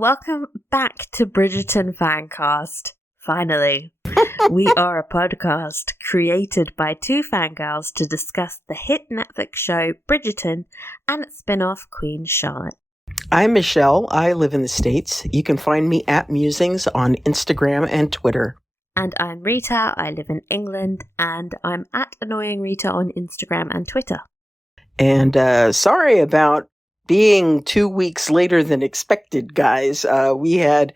Welcome back to Bridgerton Fancast. Finally, we are a podcast created by two fangirls to discuss the hit Netflix show Bridgerton and its spin-off Queen Charlotte. I'm Michelle. I live in the States. You can find me at Musings on Instagram and Twitter. And I'm Rita. I live in England, and I'm at Annoying Rita on Instagram and Twitter. And sorry about being 2 weeks later than expected, guys. We had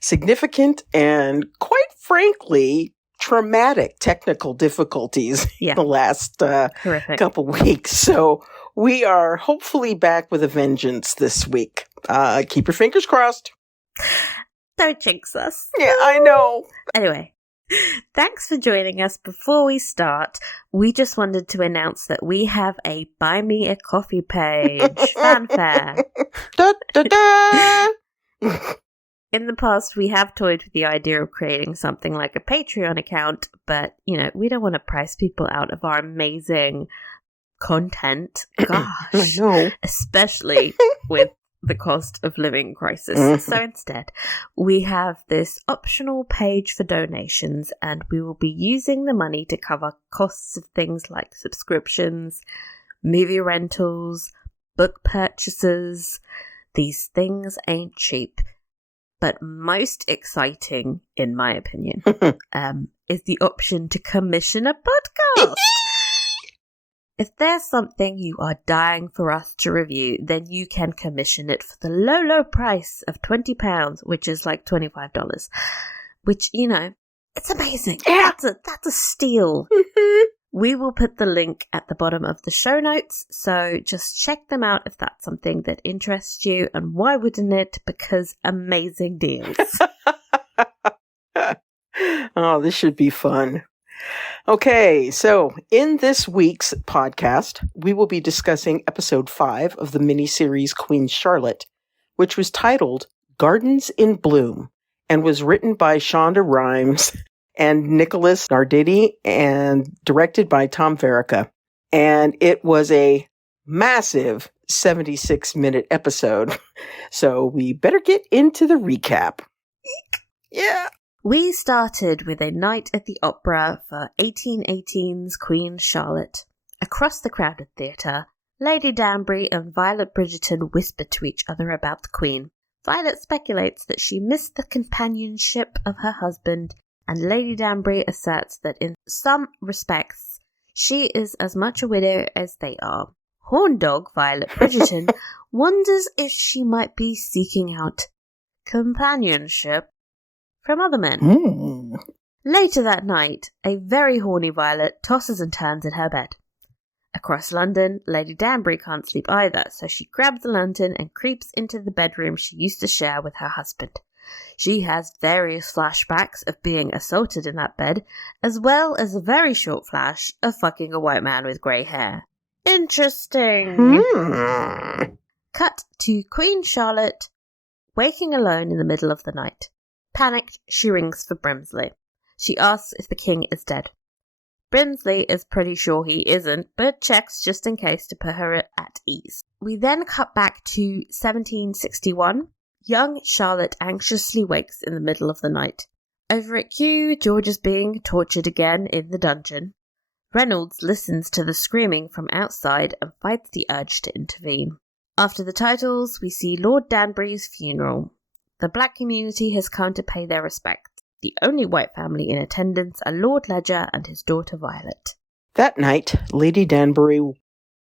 significant and, quite frankly, traumatic technical difficulties in the last couple weeks. So we are hopefully back with a vengeance this week. Keep your fingers crossed. Don't jinx us. Yeah, I know. Anyway, thanks for joining us. Before we start, we just wanted to announce that we have a Buy Me a Coffee page. Fanfare. Da, da, da. In the past, we have toyed with the idea of creating something like a Patreon account, but, we don't want to price people out of our amazing content. Gosh. I know. Especially with the cost of living crisis. So instead, we have this optional page for donations, and we will be using the money to cover costs of things like subscriptions, movie rentals, book purchases. These things ain't cheap. But most exciting, in my opinion, is the option to commission a podcast. If there's something you are dying for us to review, then you can commission it for the low, low price of £20, which is like $25. Which, it's amazing. Yeah. That's a steal. We will put the link at the bottom of the show notes, so just check them out if that's something that interests you. And why wouldn't it? Because amazing deals. Oh, this should be fun. Okay, so in this week's podcast, we will be discussing episode 5 of the miniseries Queen Charlotte, which was titled Gardens in Bloom and was written by Shonda Rhimes and Nicholas Nardini and directed by Tom Verica. And it was a massive 76-minute episode, so we better get into the recap. Yeah. We started with a night at the opera for 1818's Queen Charlotte. Across the crowded theatre, Lady Danbury and Violet Bridgerton whisper to each other about the Queen. Violet speculates that she missed the companionship of her husband, and Lady Danbury asserts that in some respects, she is as much a widow as they are. Horn dog Violet Bridgerton wonders if she might be seeking out companionship from other men. Later that night, a very horny Violet tosses and turns in her bed. Across London, Lady Danbury can't sleep either, so she grabs a lantern and creeps into the bedroom she used to share with her husband. She has various flashbacks of being assaulted in that bed, as well as a very short flash of fucking a white man with grey hair. Interesting. Cut to Queen Charlotte, waking alone in the middle of the night. Panicked, she rings for Brimsley. She asks if the king is dead. Brimsley is pretty sure he isn't, but checks just in case to put her at ease. We then cut back to 1761. Young Charlotte anxiously wakes in the middle of the night. Over at Kew, George is being tortured again in the dungeon. Reynolds listens to the screaming from outside and fights the urge to intervene. After the titles, we see Lord Danbury's funeral. The black community has come to pay their respects. The only white family in attendance are Lord Ledger and his daughter Violet. That night, Lady Danbury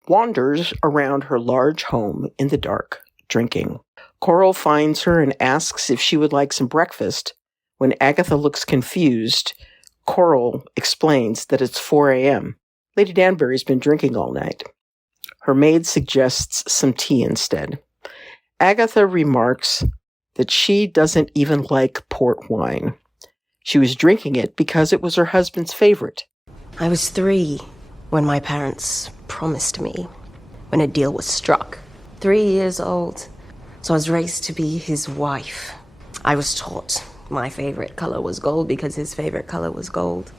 wanders around her large home in the dark, drinking. Coral finds her and asks if she would like some breakfast. When Agatha looks confused, Coral explains that it's 4 a.m. Lady Danbury's been drinking all night. Her maid suggests some tea instead. Agatha remarks that she doesn't even like port wine. She was drinking it because it was her husband's favorite. I was 3 when my parents promised me, when a deal was struck. 3 years old, so I was raised to be his wife. I was taught my favorite color was gold because his favorite color was gold.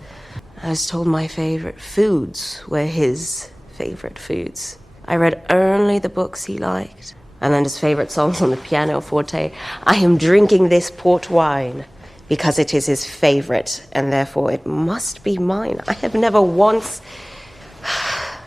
I was told my favorite foods were his favorite foods. I read only the books he liked. And then his favorite songs on the pianoforte. I am drinking this port wine because it is his favorite, and therefore it must be mine. I have never once...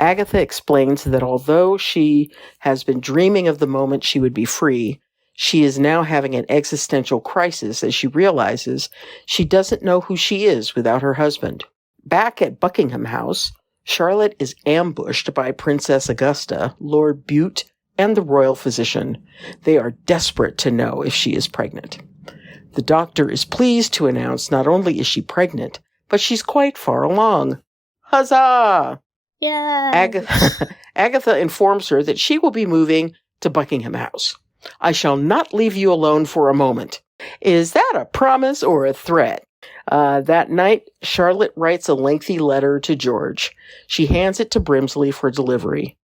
Agatha explains that although she has been dreaming of the moment she would be free, she is now having an existential crisis as she realizes she doesn't know who she is without her husband. Back at Buckingham House, Charlotte is ambushed by Princess Augusta, Lord Bute, and the royal physician. They are desperate to know if she is pregnant. The doctor is pleased to announce not only is she pregnant, but she's quite far along. Huzzah! Yay! Agatha informs her that she will be moving to Buckingham House. I shall not leave you alone for a moment. Is that a promise or a threat? That night, Charlotte writes a lengthy letter to George. She hands it to Brimsley for delivery.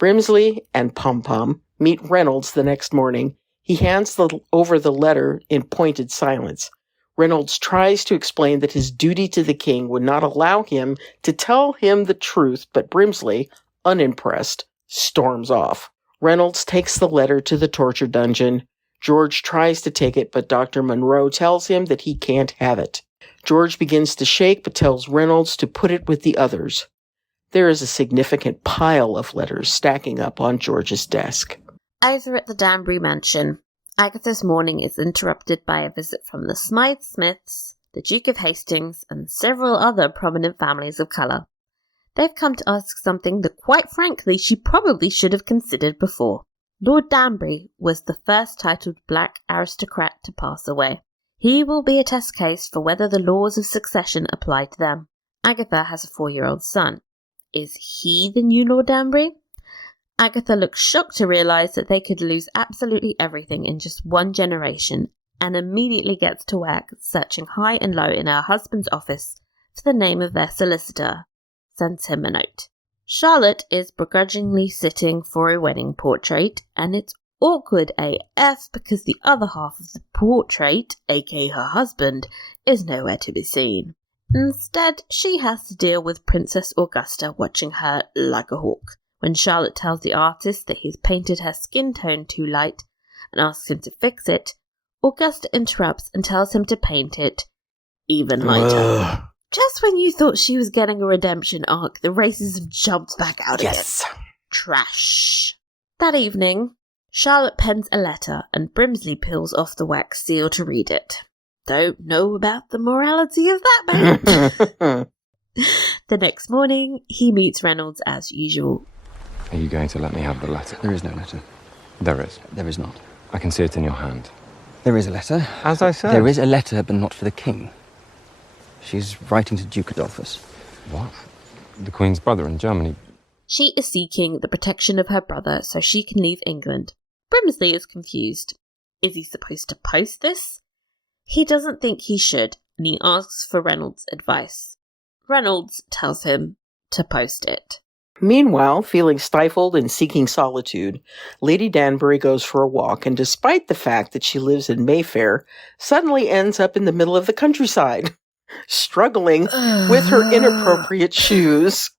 Brimsley and Pom-Pom meet Reynolds the next morning. He hands over the letter in pointed silence. Reynolds tries to explain that his duty to the king would not allow him to tell him the truth, but Brimsley, unimpressed, storms off. Reynolds takes the letter to the torture dungeon. George tries to take it, but Dr. Monroe tells him that he can't have it. George begins to shake, but tells Reynolds to put it with the others. There is a significant pile of letters stacking up on George's desk. Over at the Danbury mansion, Agatha's morning is interrupted by a visit from the Smythe Smiths, the Duke of Hastings, and several other prominent families of colour. They've come to ask something that, quite frankly, she probably should have considered before. Lord Danbury was the first titled black aristocrat to pass away. He will be a test case for whether the laws of succession apply to them. Agatha has a 4-year-old son. Is he the new Lord Danbury? Agatha looks shocked to realise that they could lose absolutely everything in just one generation, and immediately gets to work searching high and low in her husband's office for the name of their solicitor. Sends him a note. Charlotte is begrudgingly sitting for a wedding portrait, and it's awkward AF because the other half of the portrait, aka her husband, is nowhere to be seen. Instead, she has to deal with Princess Augusta watching her like a hawk. When Charlotte tells the artist that he's painted her skin tone too light and asks him to fix it, Augusta interrupts and tells him to paint it even lighter. Just when you thought she was getting a redemption arc, the racism jumps back out again. Trash. That evening, Charlotte pens a letter and Brimsley peels off the wax seal to read it. Don't know about the morality of that, mate. The next morning, he meets Reynolds as usual. Are you going to let me have the letter? There is no letter. There is. There is not. I can see it in your hand. There is a letter. As I said. There is a letter, but not for the king. She's writing to Duke Adolphus. What? The Queen's brother in Germany? She is seeking the protection of her brother so she can leave England. Brimsley is confused. Is he supposed to post this? He doesn't think he should, and he asks for Reynolds' advice. Reynolds tells him to post it. Meanwhile, feeling stifled and seeking solitude, Lady Danbury goes for a walk, and despite the fact that she lives in Mayfair, suddenly ends up in the middle of the countryside, struggling with her inappropriate shoes.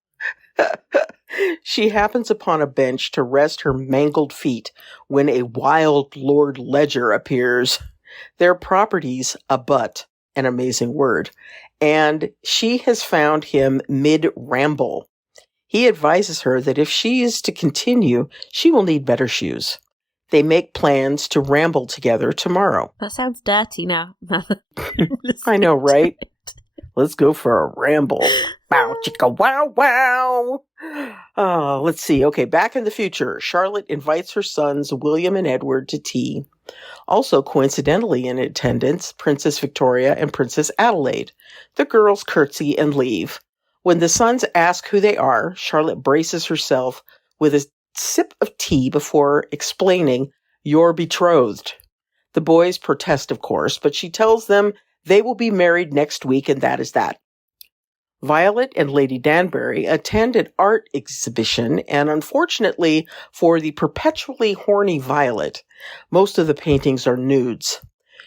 She happens upon a bench to rest her mangled feet when a wild Lord Ledger appears. Their properties abut, an amazing word, and she has found him mid-ramble. He advises her that if she is to continue, she will need better shoes. They make plans to ramble together tomorrow. That sounds dirty now. I know, right? Let's go for a ramble. Wow, chicka, wow, wow. Let's see. Okay, back in the future, Charlotte invites her sons, William and Edward, to tea. Also, coincidentally in attendance, Princess Victoria and Princess Adelaide. The girls curtsy and leave. When the sons ask who they are, Charlotte braces herself with a sip of tea before explaining, "You're betrothed." The boys protest, of course, but she tells them they will be married next week, and that is that. Violet and Lady Danbury attend an art exhibition, and unfortunately for the perpetually horny Violet, most of the paintings are nudes.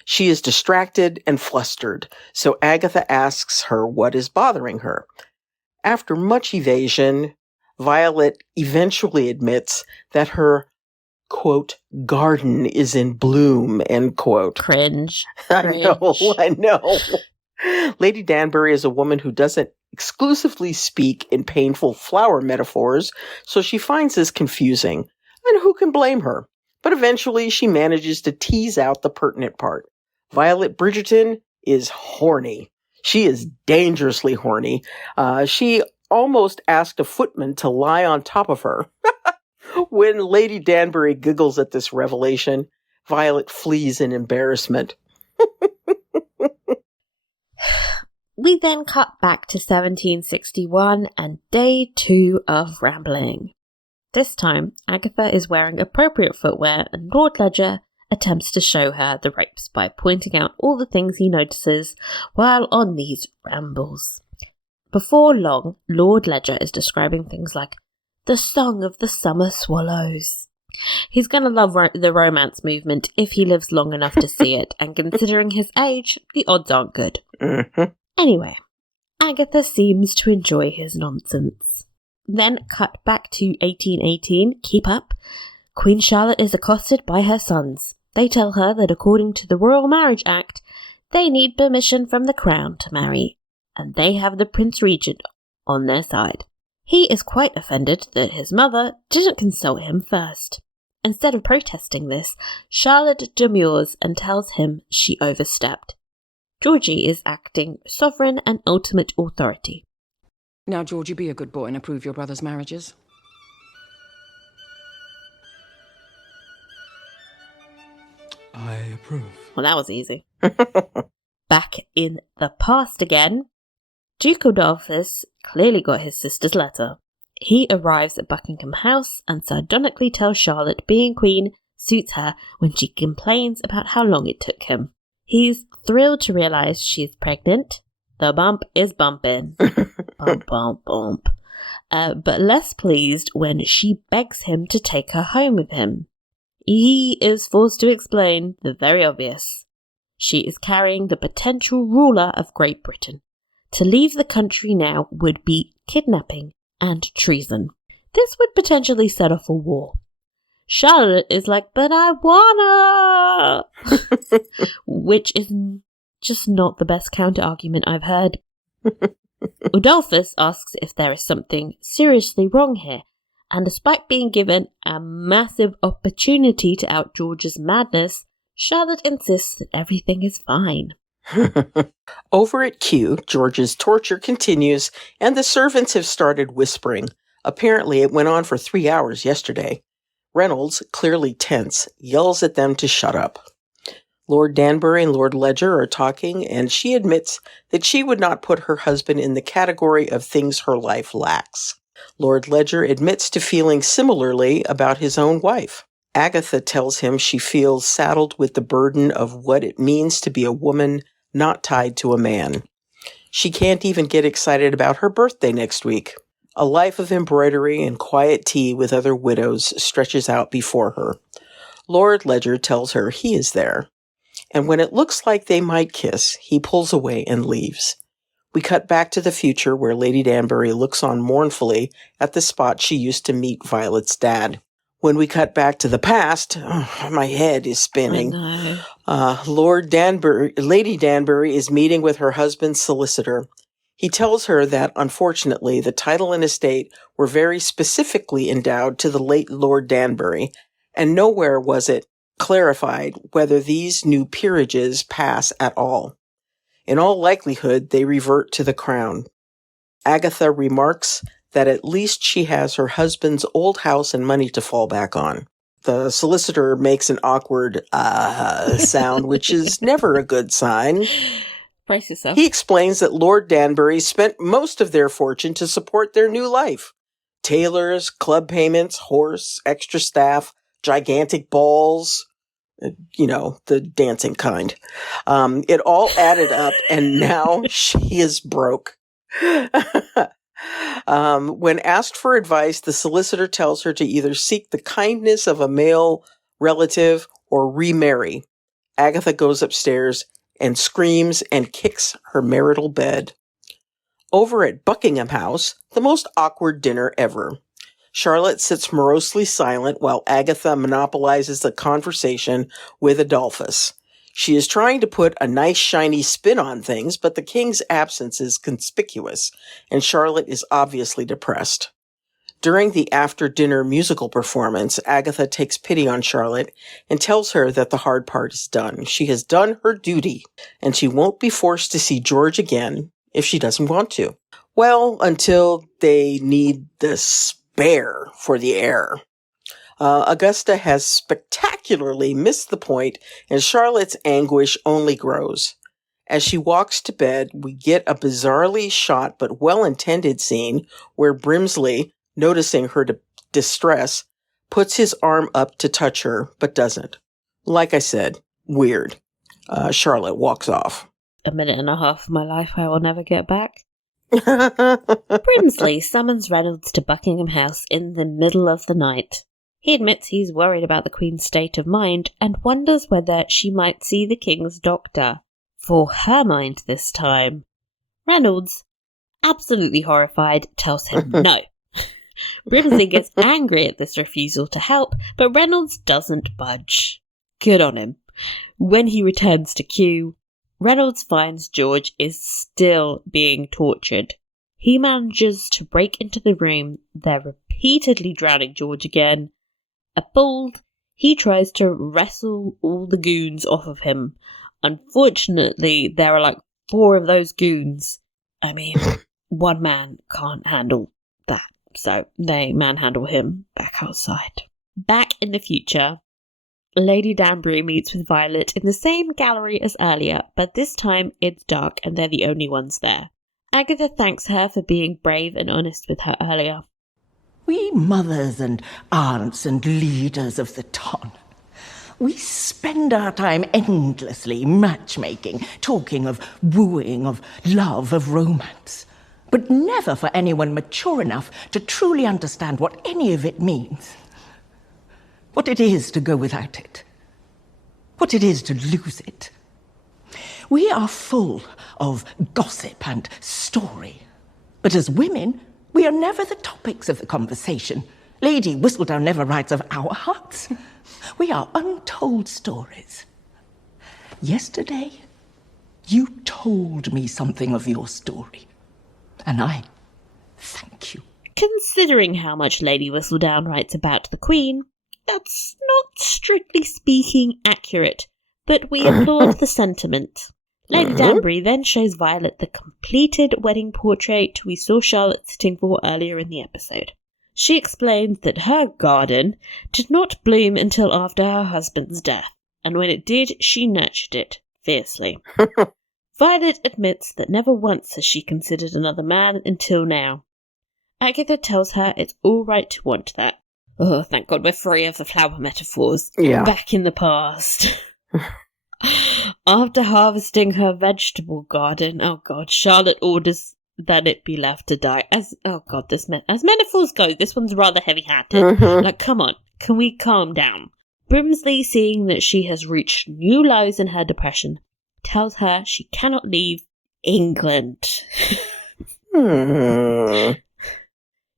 She is distracted and flustered, so Agatha asks her what is bothering her. After much evasion, Violet eventually admits that her quote, garden is in bloom, end quote. Cringe. I know. Lady Danbury is a woman who doesn't exclusively speak in painful flower metaphors, so she finds this confusing. And who can blame her? But eventually she manages to tease out the pertinent part. Violet Bridgerton is horny. She is dangerously horny. She almost asked a footman to lie on top of her. When Lady Danbury giggles at this revelation, Violet flees in embarrassment. We then cut back to 1761 and day 2 of rambling. This time, Agatha is wearing appropriate footwear and Lord Ledger attempts to show her the ropes by pointing out all the things he notices while on these rambles. Before long, Lord Ledger is describing things like the song of the summer swallows. He's going to love the romance movement if he lives long enough to see it, and considering his age, the odds aren't good. Mm-hmm. Anyway, Agatha seems to enjoy his nonsense. Then cut back to 1818, keep up. Queen Charlotte is accosted by her sons. They tell her that according to the Royal Marriage Act, they need permission from the Crown to marry, and they have the Prince Regent on their side. He is quite offended that his mother didn't consult him first. Instead of protesting this, Charlotte demurs and tells him she overstepped. Georgie is acting sovereign and ultimate authority. Now, Georgie, be a good boy and approve your brother's marriages. I approve. Well, that was easy. Back in the past again, Duke Adolphus clearly got his sister's letter. He arrives at Buckingham House and sardonically tells Charlotte being queen suits her when she complains about how long it took him. He's thrilled to realise she is pregnant. The bump is bumping. Bump, bump, bump. But less pleased when she begs him to take her home with him. He is forced to explain the very obvious. She is carrying the potential ruler of Great Britain. To leave the country now would be kidnapping and treason. This would potentially set off a war. Charlotte is like, but I wanna! Which is just not the best counter-argument I've heard. Adolphus asks if there is something seriously wrong here, and despite being given a massive opportunity to out George's madness, Charlotte insists that everything is fine. Over at Kew, George's torture continues, and the servants have started whispering. Apparently, it went on for 3 hours yesterday. Reynolds, clearly tense, yells at them to shut up. Lord Danbury and Lord Ledger are talking, and she admits that she would not put her husband in the category of things her life lacks. Lord Ledger admits to feeling similarly about his own wife. Agatha tells him she feels saddled with the burden of what it means to be a woman not tied to a man. She can't even get excited about her birthday next week. A life of embroidery and quiet tea with other widows stretches out before her. Lord Ledger tells her he is there. And when it looks like they might kiss, he pulls away and leaves. We cut back to the future where Lady Danbury looks on mournfully at the spot she used to meet Violet's dad. When we cut back to the past, my head is spinning. Lady Danbury is meeting with her husband's solicitor. He tells her that, unfortunately, the title and estate were very specifically endowed to the late Lord Danbury, and nowhere was it clarified whether these new peerages pass at all. In all likelihood, they revert to the crown. Agatha remarks that at least she has her husband's old house and money to fall back on. The solicitor makes an awkward sound, which is never a good sign. Brace yourself. He explains that Lord Danbury spent most of their fortune to support their new life. Tailors, club payments, horse, extra staff, gigantic balls, the dancing kind. It all added up, and now she is broke. When asked for advice, the solicitor tells her to either seek the kindness of a male relative or remarry. Agatha goes upstairs and screams and kicks her marital bed. Over at Buckingham House, the most awkward dinner ever. Charlotte sits morosely silent while Agatha monopolizes the conversation with Adolphus. She is trying to put a nice shiny spin on things, but the king's absence is conspicuous, and Charlotte is obviously depressed. During the after-dinner musical performance, Agatha takes pity on Charlotte and tells her that the hard part is done. She has done her duty, and she won't be forced to see George again if she doesn't want to. Well, until they need the spare for the heir. Augusta has spectacularly missed the point, and Charlotte's anguish only grows. As she walks to bed, we get a bizarrely shot but well-intended scene where Brimsley, noticing her distress, puts his arm up to touch her, but doesn't. Like I said, weird. Charlotte walks off. A minute and a half of my life I will never get back. Brimsley summons Reynolds to Buckingham House in the middle of the night. He admits he's worried about the Queen's state of mind and wonders whether she might see the King's doctor. For her mind this time. Reynolds, absolutely horrified, tells him no. Brimsley gets angry at this refusal to help, but Reynolds doesn't budge. Good on him. When he returns to Kew, Reynolds finds George is still being tortured. He manages to break into the room. They're repeatedly drowning George again. Appalled, he tries to wrestle all the goons off of him. Unfortunately, there are like 4 of those goons. I mean, one man can't handle that, so they manhandle him back outside. Back in the future, Lady Danbury meets with Violet in the same gallery as earlier, but this time it's dark and they're the only ones there. Agatha thanks her for being brave and honest with her earlier. We mothers and aunts and leaders of the ton, we spend our time endlessly matchmaking, talking of wooing, of love, of romance, but never for anyone mature enough to truly understand what any of it means. What it is to go without it. What it is to lose it. We are full of gossip and story, but as women, we are never the topics of the conversation. Lady Whistledown never writes of our hearts. We are untold stories. Yesterday, you told me something of your story, and I thank you. Considering how much Lady Whistledown writes about the Queen, that's not strictly speaking accurate, but we applaud the sentiment. Lady Danbury then shows Violet the completed wedding portrait we saw Charlotte sitting for earlier in the episode. She explains that her garden did not bloom until after her husband's death, and when it did, she nurtured it fiercely. Violet admits that never once has she considered another man until now. Agatha tells her it's all right to want that. Oh, thank God we're free of the flower metaphors. Yeah. Back in the past. After harvesting her vegetable garden, oh God, Charlotte orders that it be left to die. As metaphors go, this one's rather heavy-handed. Like, come on, can we calm down? Brimsley, seeing that she has reached new lows in her depression, tells her she cannot leave England.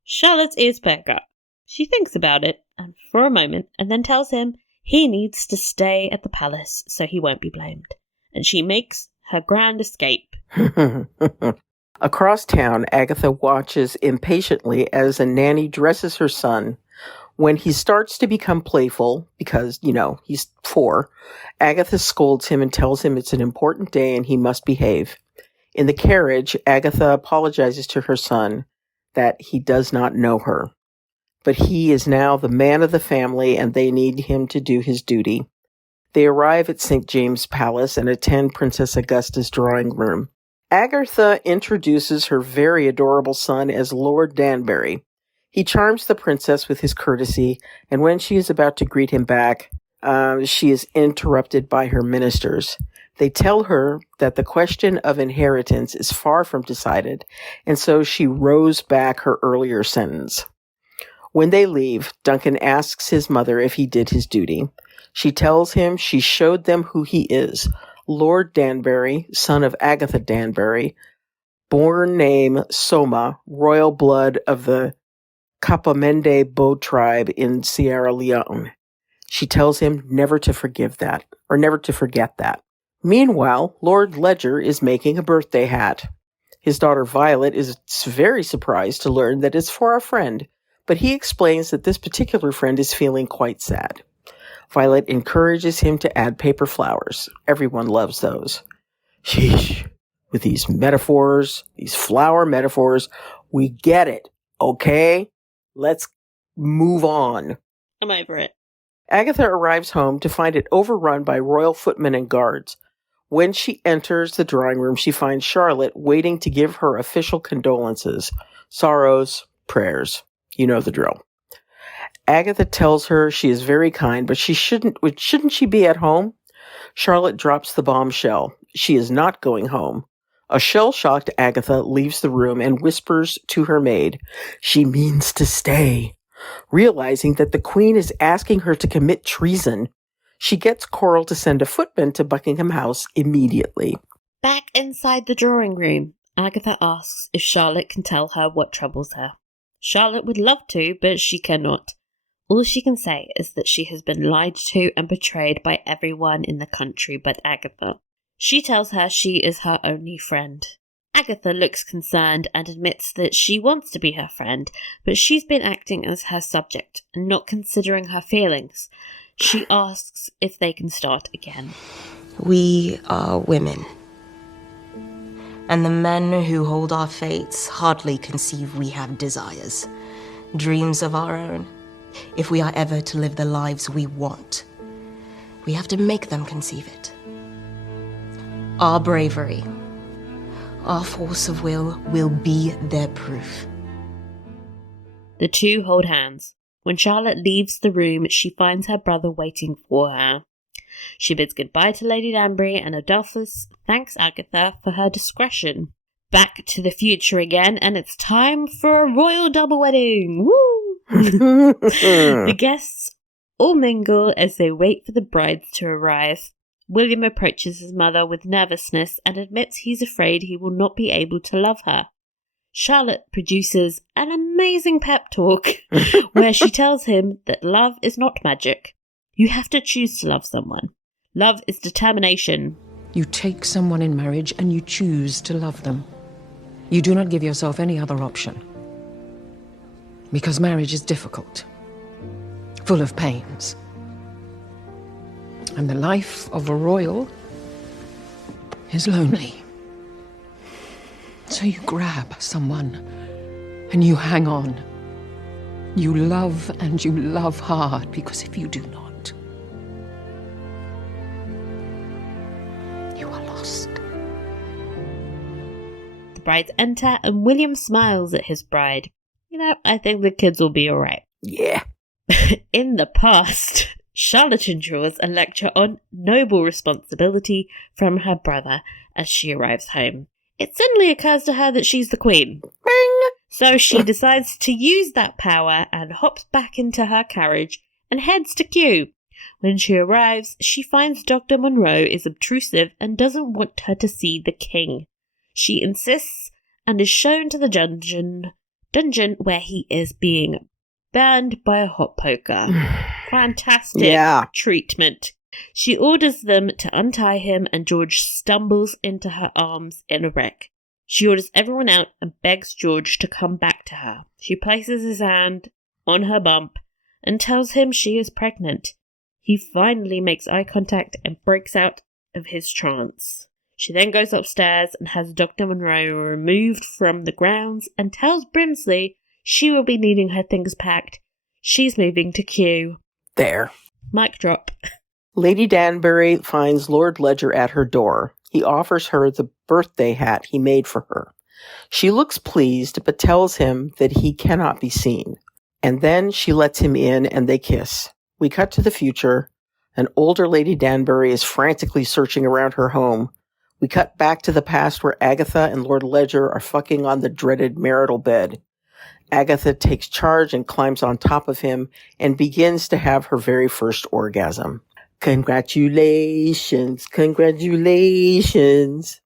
Charlotte's ears perk up. She thinks about it, and for a moment, and then tells him he needs to stay at the palace so he won't be blamed. And she makes her grand escape. Across town, Agatha watches impatiently as a nanny dresses her son. When he starts to become playful, because, he's 4, Agatha scolds him and tells him it's an important day and he must behave. In the carriage, Agatha apologizes to her son that he does not know her. But he is now the man of the family and they need him to do his duty. They arrive at St. James Palace and attend Princess Augusta's drawing room. Agatha introduces her very adorable son as Lord Danbury. He charms the princess with his courtesy, and when she is about to greet him back, she is interrupted by her ministers. They tell her that the question of inheritance is far from decided, and so she rows back her earlier sentence. When they leave, Duncan asks his mother if he did his duty. She tells him she showed them who he is, Lord Danbury, son of Agatha Danbury, born name Soma, royal blood of the Kapamende Bo tribe in Sierra Leone. She tells him never to forget that. Meanwhile, Lord Ledger is making a birthday hat. His daughter Violet is very surprised to learn that it's for a friend, but he explains that this particular friend is feeling quite sad. Violet encourages him to add paper flowers. Everyone loves those. Sheesh. With these metaphors, these flower metaphors, we get it, okay? Let's move on. I'm over it. Agatha arrives home to find it overrun by royal footmen and guards. When she enters the drawing room, she finds Charlotte waiting to give her official condolences. Sorrows, prayers. You know the drill. Agatha tells her she is very kind, but shouldn't she be at home? Charlotte drops the bombshell. She is not going home. A shell-shocked Agatha leaves the room and whispers to her maid, she means to stay. Realizing that the Queen is asking her to commit treason, she gets Coral to send a footman to Buckingham House immediately. Back inside the drawing room, Agatha asks if Charlotte can tell her what troubles her. Charlotte would love to, but she cannot. All she can say is that she has been lied to and betrayed by everyone in the country but Agatha. She tells her she is her only friend. Agatha looks concerned and admits that she wants to be her friend, but she's been acting as her subject and not considering her feelings. She asks if they can start again. We are women. And the men who hold our fates hardly conceive we have desires, dreams of our own. If we are ever to live the lives we want, we have to make them conceive it. Our bravery, our force of will be their proof. The two hold hands. When Charlotte leaves the room, she finds her brother waiting for her. She bids goodbye to Lady Danbury, and Adolphus thanks Agatha for her discretion. Back to the future again, and it's time for a royal double wedding! Woo! The guests all mingle as they wait for the brides to arrive. William approaches his mother with nervousness and admits he's afraid he will not be able to love her. Charlotte produces an amazing pep talk where she tells him that love is not magic. You have to choose to love someone. Love is determination. You take someone in marriage and you choose to love them. You do not give yourself any other option. Because marriage is difficult, full of pains. And the life of a royal is lonely. So you grab someone and you hang on. You love and you love hard, because if you do not, you are lost. The brides enter and William smiles at his bride. I think the kids will be alright. Yeah. In the past, Charlotte enjoys a lecture on noble responsibility from her brother as she arrives home. It suddenly occurs to her that she's the queen. Bing! So she decides to use that power and hops back into her carriage and heads to Kew. When she arrives, she finds Dr. Monroe is obtrusive and doesn't want her to see the king. She insists and is shown to the dungeon where he is being burned by a hot poker. Fantastic treatment. She orders them to untie him and George stumbles into her arms in a wreck. She orders everyone out and begs George to come back to her. She places his hand on her bump and tells him she is pregnant. He finally makes eye contact and breaks out of his trance. She then goes upstairs and has Dr. Monroe removed from the grounds and tells Brimsley she will be needing her things packed. She's moving to Kew. There. Mic drop. Lady Danbury finds Lord Ledger at her door. He offers her the birthday hat he made for her. She looks pleased, but tells him that he cannot be seen. And then she lets him in and they kiss. We cut to the future. An older Lady Danbury is frantically searching around her home. We cut back to the past where Agatha and Lord Ledger are fucking on the dreaded marital bed. Agatha takes charge and climbs on top of him and begins to have her very first orgasm. Congratulations, congratulations.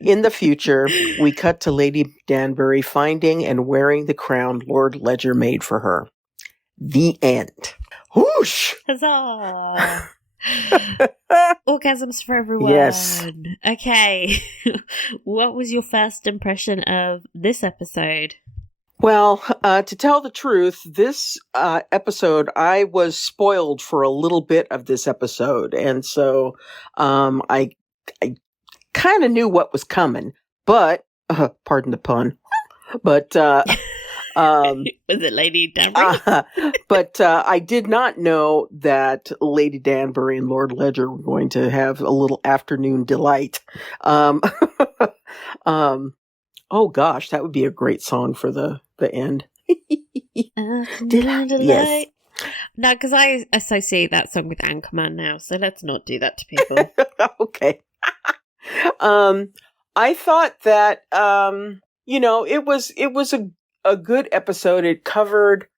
In the future, we cut to Lady Danbury finding and wearing the crown Lord Ledger made for her. The end. Whoosh! Huzzah! Orgasms for everyone. Yes. Okay. What was your first impression of this episode? Well, to tell the truth, this episode, I was spoiled for a little bit of this episode. And so I kind of knew what was coming, but, pardon the pun, but... Was it Lady Danbury? But I did not know that Lady Danbury and Lord Ledger were going to have a little afternoon delight. Oh gosh, that would be a great song for the end. Delight. Yes. No, because I associate that song with Anchorman now, so let's not do that to people. Okay. I thought that it was a good episode. It covered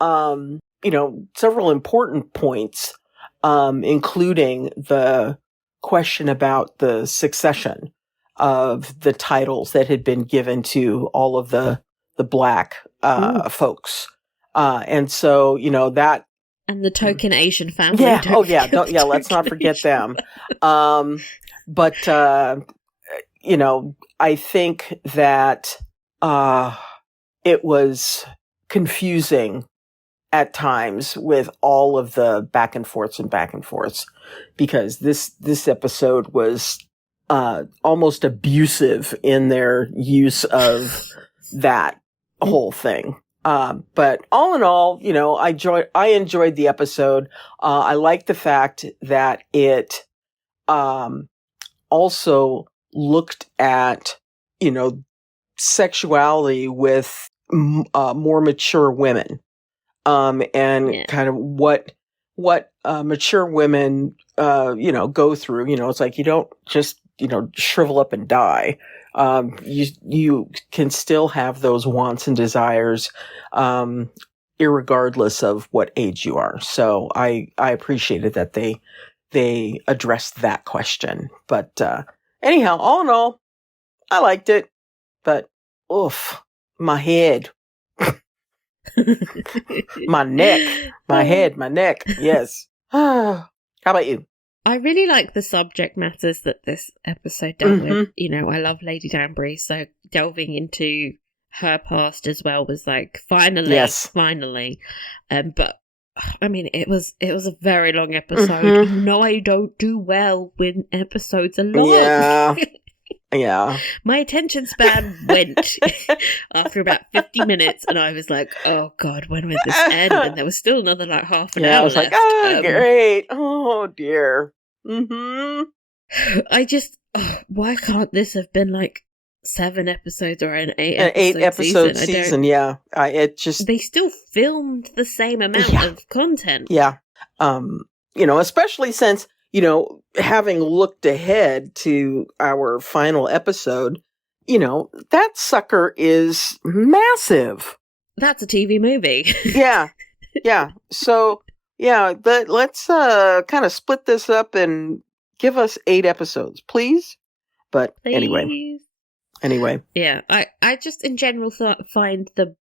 several important points, including the question about the succession of the titles that had been given to all of the black folks. And so, that. And the token Asian family. Yeah. Oh, yeah. Let's not forget them. But I think that it was confusing at times with all of the back and forths, because this episode was almost abusive in their use of that whole thing. But all in all, I enjoyed the episode. I liked the fact that it also looked at, sexuality with more mature women, and kind of what mature women, go through. It's like you don't just, shrivel up and die. You can still have those wants and desires, irregardless of what age you are. So I appreciated that they addressed that question. But anyhow, all in all, I liked it. But oof, my head, my neck, my head, my neck. Yes. How about you? I really like the subject matters that this episode dealt with. I love Lady Danbury, so delving into her past as well was like, finally. But I mean, it was a very long episode. I don't do well when episodes are long. Yeah. Yeah. My attention span went after about 50 minutes, and I was like, oh God, when will this end? And there was still another half an hour I was left. like, great. Oh dear. I just, why can't this have been 7 episodes or an 8 episode season? Yeah. They still filmed the same amount of content. Yeah. Especially since, having looked ahead to our final episode, that sucker is massive. That's a TV movie. Yeah. Yeah. So, let's kind of split this up and give us 8 episodes, please. But please. Anyway. Yeah. I just in general find the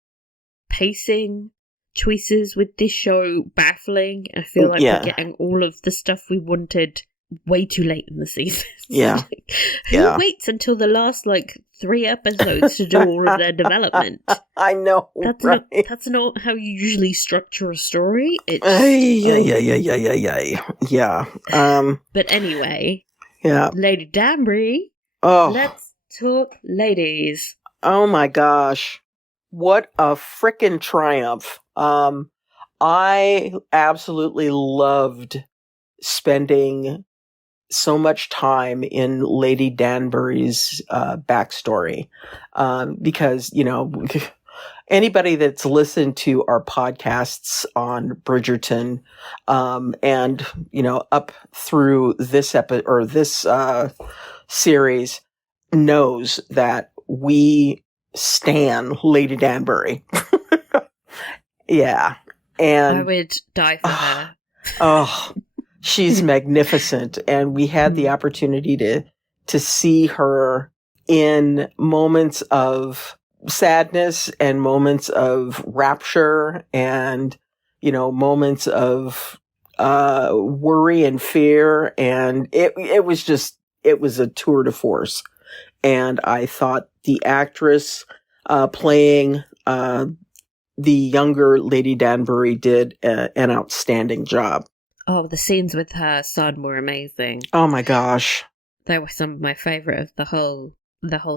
pacing choices with this show baffling. I feel like we're getting all of the stuff we wanted way too late in the season. Yeah. Who waits until the last 3 episodes to do all of their development? I know. That's not how you usually structure a story. It's yeah. But anyway. Yeah. Lady Danbury. Oh. Let's talk ladies. Oh my gosh. What a frickin' triumph. I absolutely loved spending so much time in Lady Danbury's backstory, because anybody that's listened to our podcasts on Bridgerton, and up through this series knows that we stan Lady Danbury. Yeah, and I would die for her. Oh. She's magnificent, and we had the opportunity to see her in moments of sadness and moments of rapture and, moments of worry and fear. And it was a tour de force. And I thought the actress playing the younger Lady Danbury did an outstanding job. Oh, the scenes with her son were amazing. Oh my gosh. They were some of my favourite of the whole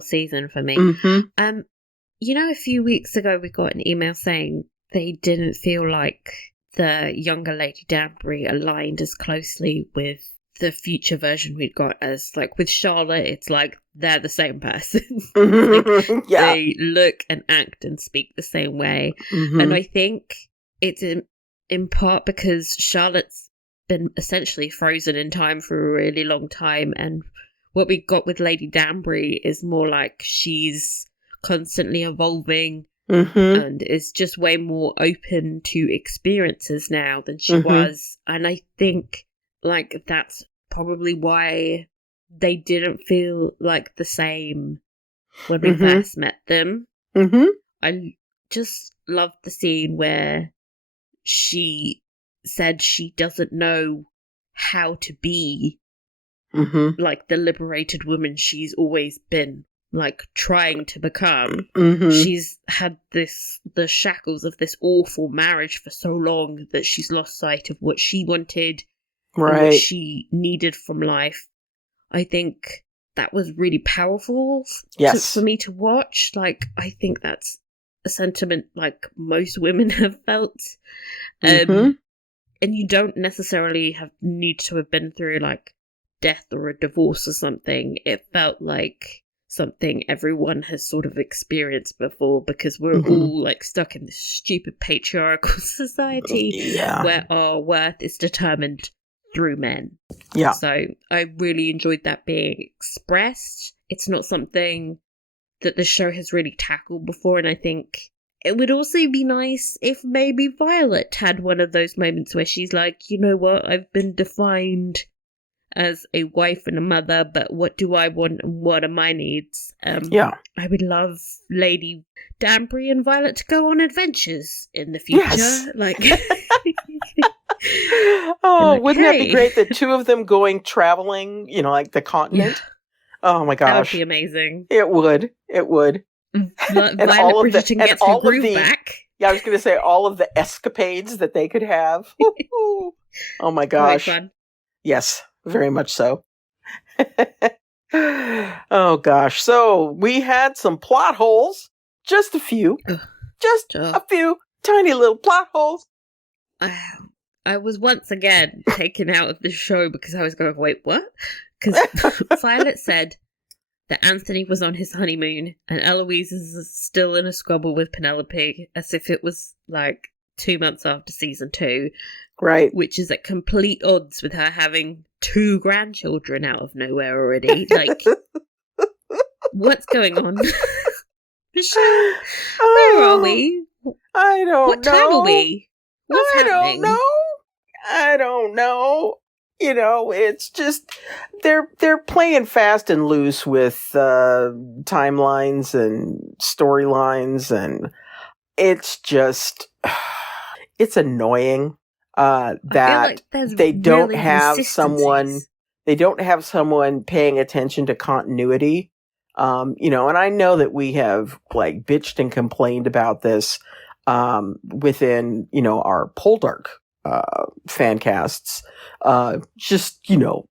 season for me. Mm-hmm. A few weeks ago we got an email saying they didn't feel like the younger Lady Danbury aligned as closely with the future version we'd got as, like, with Charlotte, it's like they're the same person. Yeah. They look and act and speak the same way. Mm-hmm. And I think it's in part because Charlotte's been essentially frozen in time for a really long time, and what we got with Lady Danbury is more like she's constantly evolving and is just way more open to experiences now than she was. And I think, like, that's probably why they didn't feel like the same when we first met them. I just loved the scene where she said she doesn't know how to be like the liberated woman she's always been, like, trying to become. She's had the shackles of this awful marriage for so long that she's lost sight of what she wanted, right, what she needed from life. I think that was really powerful for me to watch. Like, I think that's a sentiment like most women have felt. And you don't necessarily need to have been through, like, death or a divorce or something. It felt like something everyone has sort of experienced before, because we're all, like, stuck in this stupid patriarchal society where our worth is determined through men. Yeah. So I really enjoyed that being expressed. It's not something that the show has really tackled before, and I think it would also be nice if maybe Violet had one of those moments where she's like, you know what, I've been defined as a wife and a mother, but what do I want and what are my needs? I would love Lady Danbury and Violet to go on adventures in the future. Yes. Like, wouldn't that be great? The two of them going traveling, like the continent. Yeah. Oh my gosh. That would be amazing. It would. Violet Bridgerton gets her groove back. Yeah, I was going to say all of the escapades that they could have. Oh my gosh. Very fun. Yes, very much so. Oh gosh. So we had some plot holes. Just a few. A few tiny little plot holes. I was once again taken out of the show because I was going, wait, what? Because Violet said that Anthony was on his honeymoon and Eloise is still in a squabble with Penelope, as if it was like 2 months after season 2. Right. Which is at complete odds with her having 2 grandchildren out of nowhere already. Like, what's going on? Michelle, where are we? I don't know. What time are we? What's happening? I don't know. It's just they're playing fast and loose with timelines and storylines, and it's just it's annoying that like they don't have someone paying attention to continuity. And I know that we have, like, bitched and complained about this within our Poldark fancasts, just, a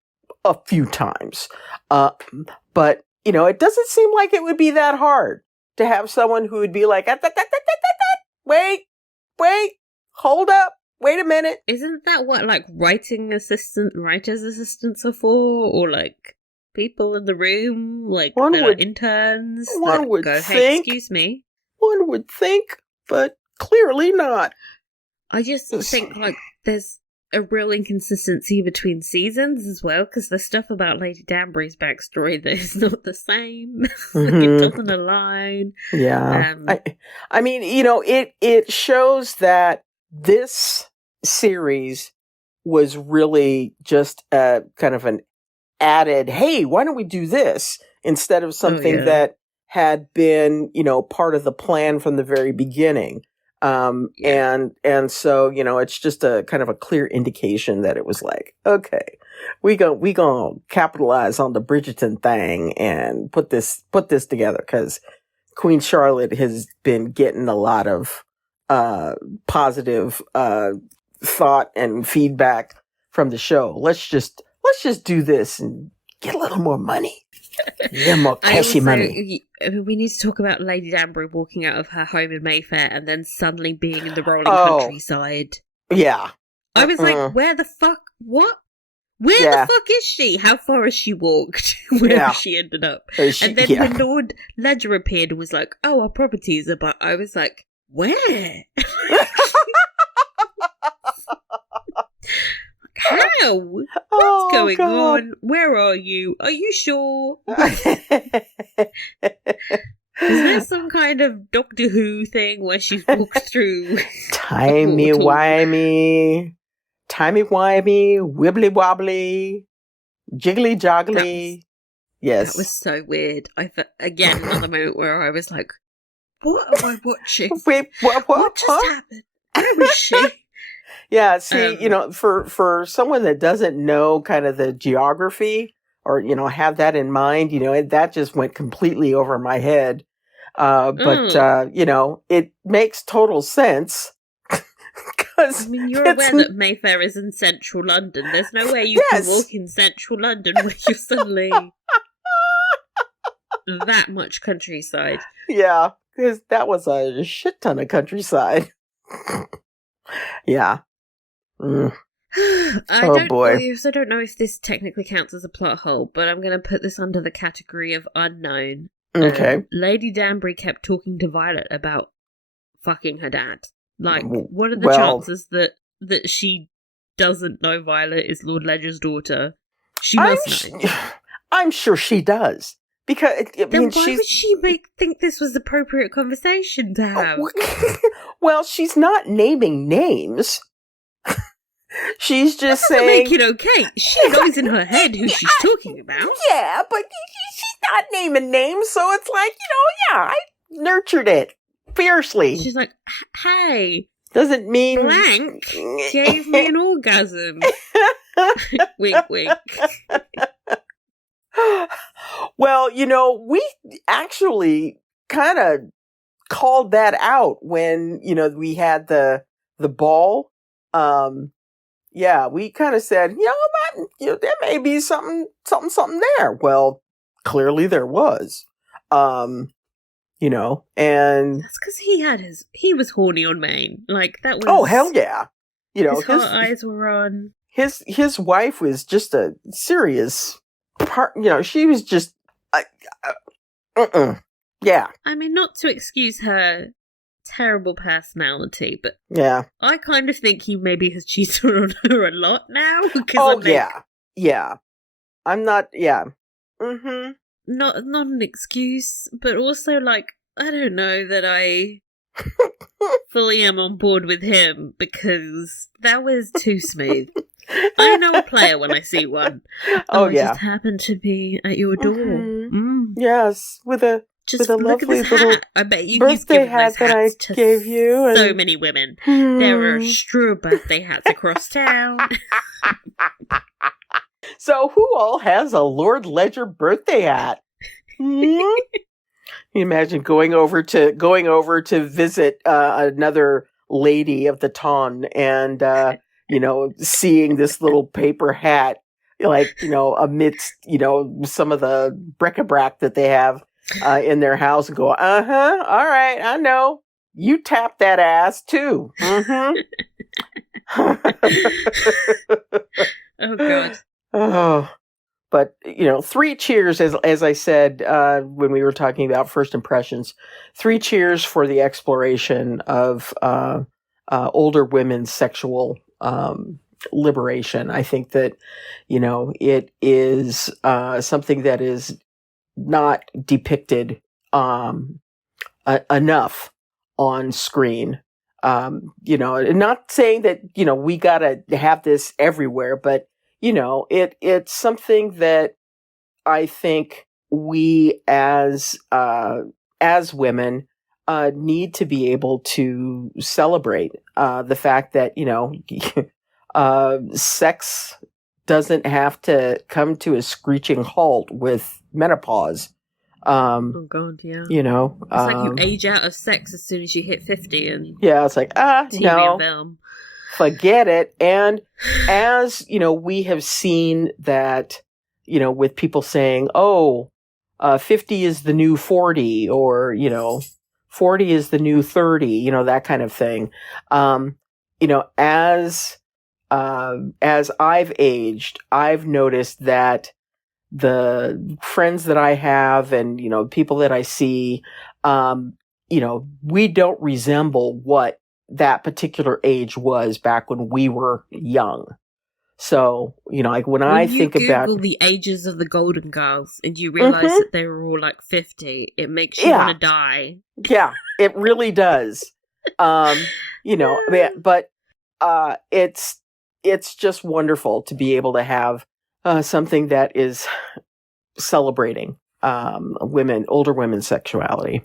few times. But, it doesn't seem like it would be that hard to have someone who would be like, wait, hold up, wait a minute. Isn't that what, like, writers' assistants are for? Or, like, people in the room, like, interns? One would think. Hey, excuse me. One would think, but clearly not. I just think, like, there's a real inconsistency between seasons as well, because there's stuff about Lady Danbury's backstory that is not the same. It doesn't align. Yeah. I mean, it shows that this series was really just kind of an added, hey, why don't we do this instead of something that had been, part of the plan from the very beginning. And so, it's just a kind of a clear indication that it was like, okay, we gonna capitalize on the Bridgerton thing and put this together, because Queen Charlotte has been getting a lot of positive thought and feedback from the show. Let's just do this and get a little more money. Yeah, more cashy money. We need to talk about Lady Danbury walking out of her home in Mayfair and then suddenly being in the rolling countryside. Yeah. I was like, where the fuck? What? Where the fuck is she? How far has she walked? Where she ended up? And then when Lord Ledger appeared and was like, oh, our properties are... But I was like, where? How? What's going on? Where are you? Are you sure? Is there some kind of Doctor Who thing where she's walked through? Timey-wimey, wibbly wobbly, jiggly joggly. Yes. That was so weird. Again, another moment where I was like, what am I watching? Wait, what just happened? Where is she? Yeah, see, for someone that doesn't know kind of the geography or, have that in mind, that just went completely over my head. But it makes total sense. You're aware that Mayfair is in central London. There's no way you can walk in central London where you're suddenly that much countryside. Yeah, because that was a shit ton of countryside. Yeah. Mm. I also don't know if this technically counts as a plot hole, but I'm going to put this under the category of unknown. Okay. Lady Danbury kept talking to Violet about fucking her dad. Like, what are the chances that she doesn't know Violet is Lord Ledger's daughter? She must know. I'm sure she does. Because why would she think this was the appropriate conversation to have? Well, she's not naming names. She's just saying... Make it okay. She knows in her head who she's talking about. Yeah, but she's not naming names, so it's like, I nurtured it fiercely. She's like, hey, doesn't mean... Blank gave me an orgasm. Wink, wink. Well, we actually kind of called that out when, we had the ball. Yeah, we kind of said, there may be something there. Well, clearly there was. And that's because he was horny on Maine. Like, that was... Oh, hell yeah. His eyes were on. His wife was just a serious part, she was just, yeah. I mean, not to excuse her terrible personality, but yeah, I kind of think he maybe has cheated on her a lot now. Yeah. I'm not, yeah. Mm-hmm. Not an excuse, but also, like, I don't know that I fully am on board with him, because that was too smooth. I know a player when I see one. I just happened to be at your door. Mm-hmm. Mm. Yes, with a lovely little I bet you've birthday given hat that I gave you. So many women. There are strew of birthday hats across town. So who all has a Lord Ledger birthday hat? You imagine going over to visit another lady of the ton and seeing this little paper hat, like, amidst, some of the bric-a-brac that they have in their house, and go, all right, I know. You tap that ass too. Mm-hmm. Oh, God. Oh, but, 3 cheers, as I said when we were talking about first impressions, 3 cheers for the exploration of older women's sexual liberation. I think that, it is something that is not depicted enough on screen. Not saying that, we gotta have this everywhere, but, it's something that I think we as women need to be able to celebrate the fact that sex doesn't have to come to a screeching halt with menopause. Oh God, yeah. It's like you age out of sex as soon as you hit 50, and it's like TV no, and film. Forget it. And as we have seen that with people saying, 50 is the new 40, or 40 is the new 30, that kind of thing. As I've aged, I've noticed that the friends that I have and, people that I see, we don't resemble what that particular age was back when we were young. So, like when I think about the ages of the Golden Girls and you realize that they were all like 50, it makes you want to die. Yeah, it really does. But it's just wonderful to be able to have something that is celebrating older women's sexuality.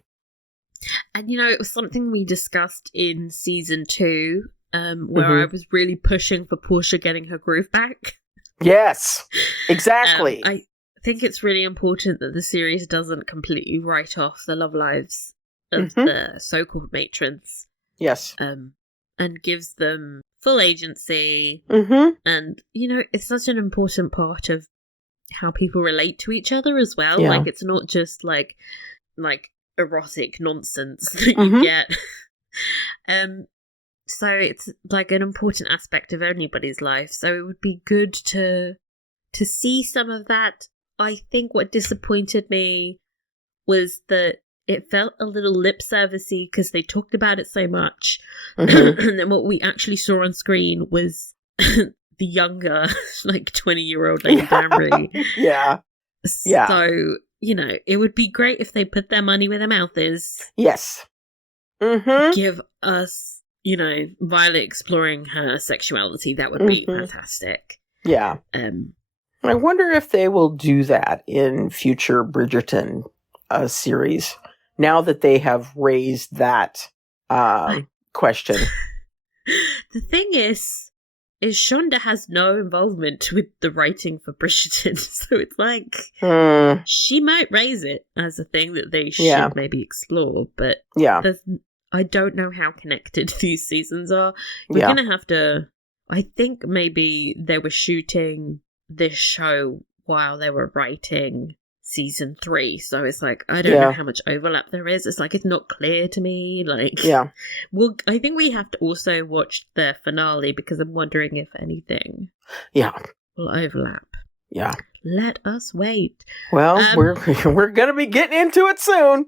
And it was something we discussed in season 2, where I was really pushing for Portia getting her groove back. Yes, exactly. I think it's really important that the series doesn't completely write off the love lives of the so-called matrons. Yes. And gives them full agency. And, it's such an important part of how people relate to each other as well. Yeah. Like, it's not just like erotic nonsense that you get. So it's like an important aspect of anybody's life. So it would be good to see some of that. I think what disappointed me was that it felt a little lip servicey because they talked about it so much. And then what we actually saw on screen was the younger, 20-year-old Lady Danbury. Yeah. So, it would be great if they put their money where their mouth is. Yes. Give us, Violet exploring her sexuality. That would be fantastic. Yeah. I wonder if they will do that in future Bridgerton series, now that they have raised that question. The thing is Shonda has no involvement with the writing for Bridgerton, so it's like she might raise it as a thing that they should maybe explore, but I don't know how connected these seasons are. We're going to have to... I think maybe they were shooting this show while they were writing season 3, so it's like, I don't know how much overlap there is. It's like, it's not clear to me. Well, I think we have to also watch the finale because I'm wondering if anything will overlap. Yeah. Let us wait. Well, we're going to be getting into it soon.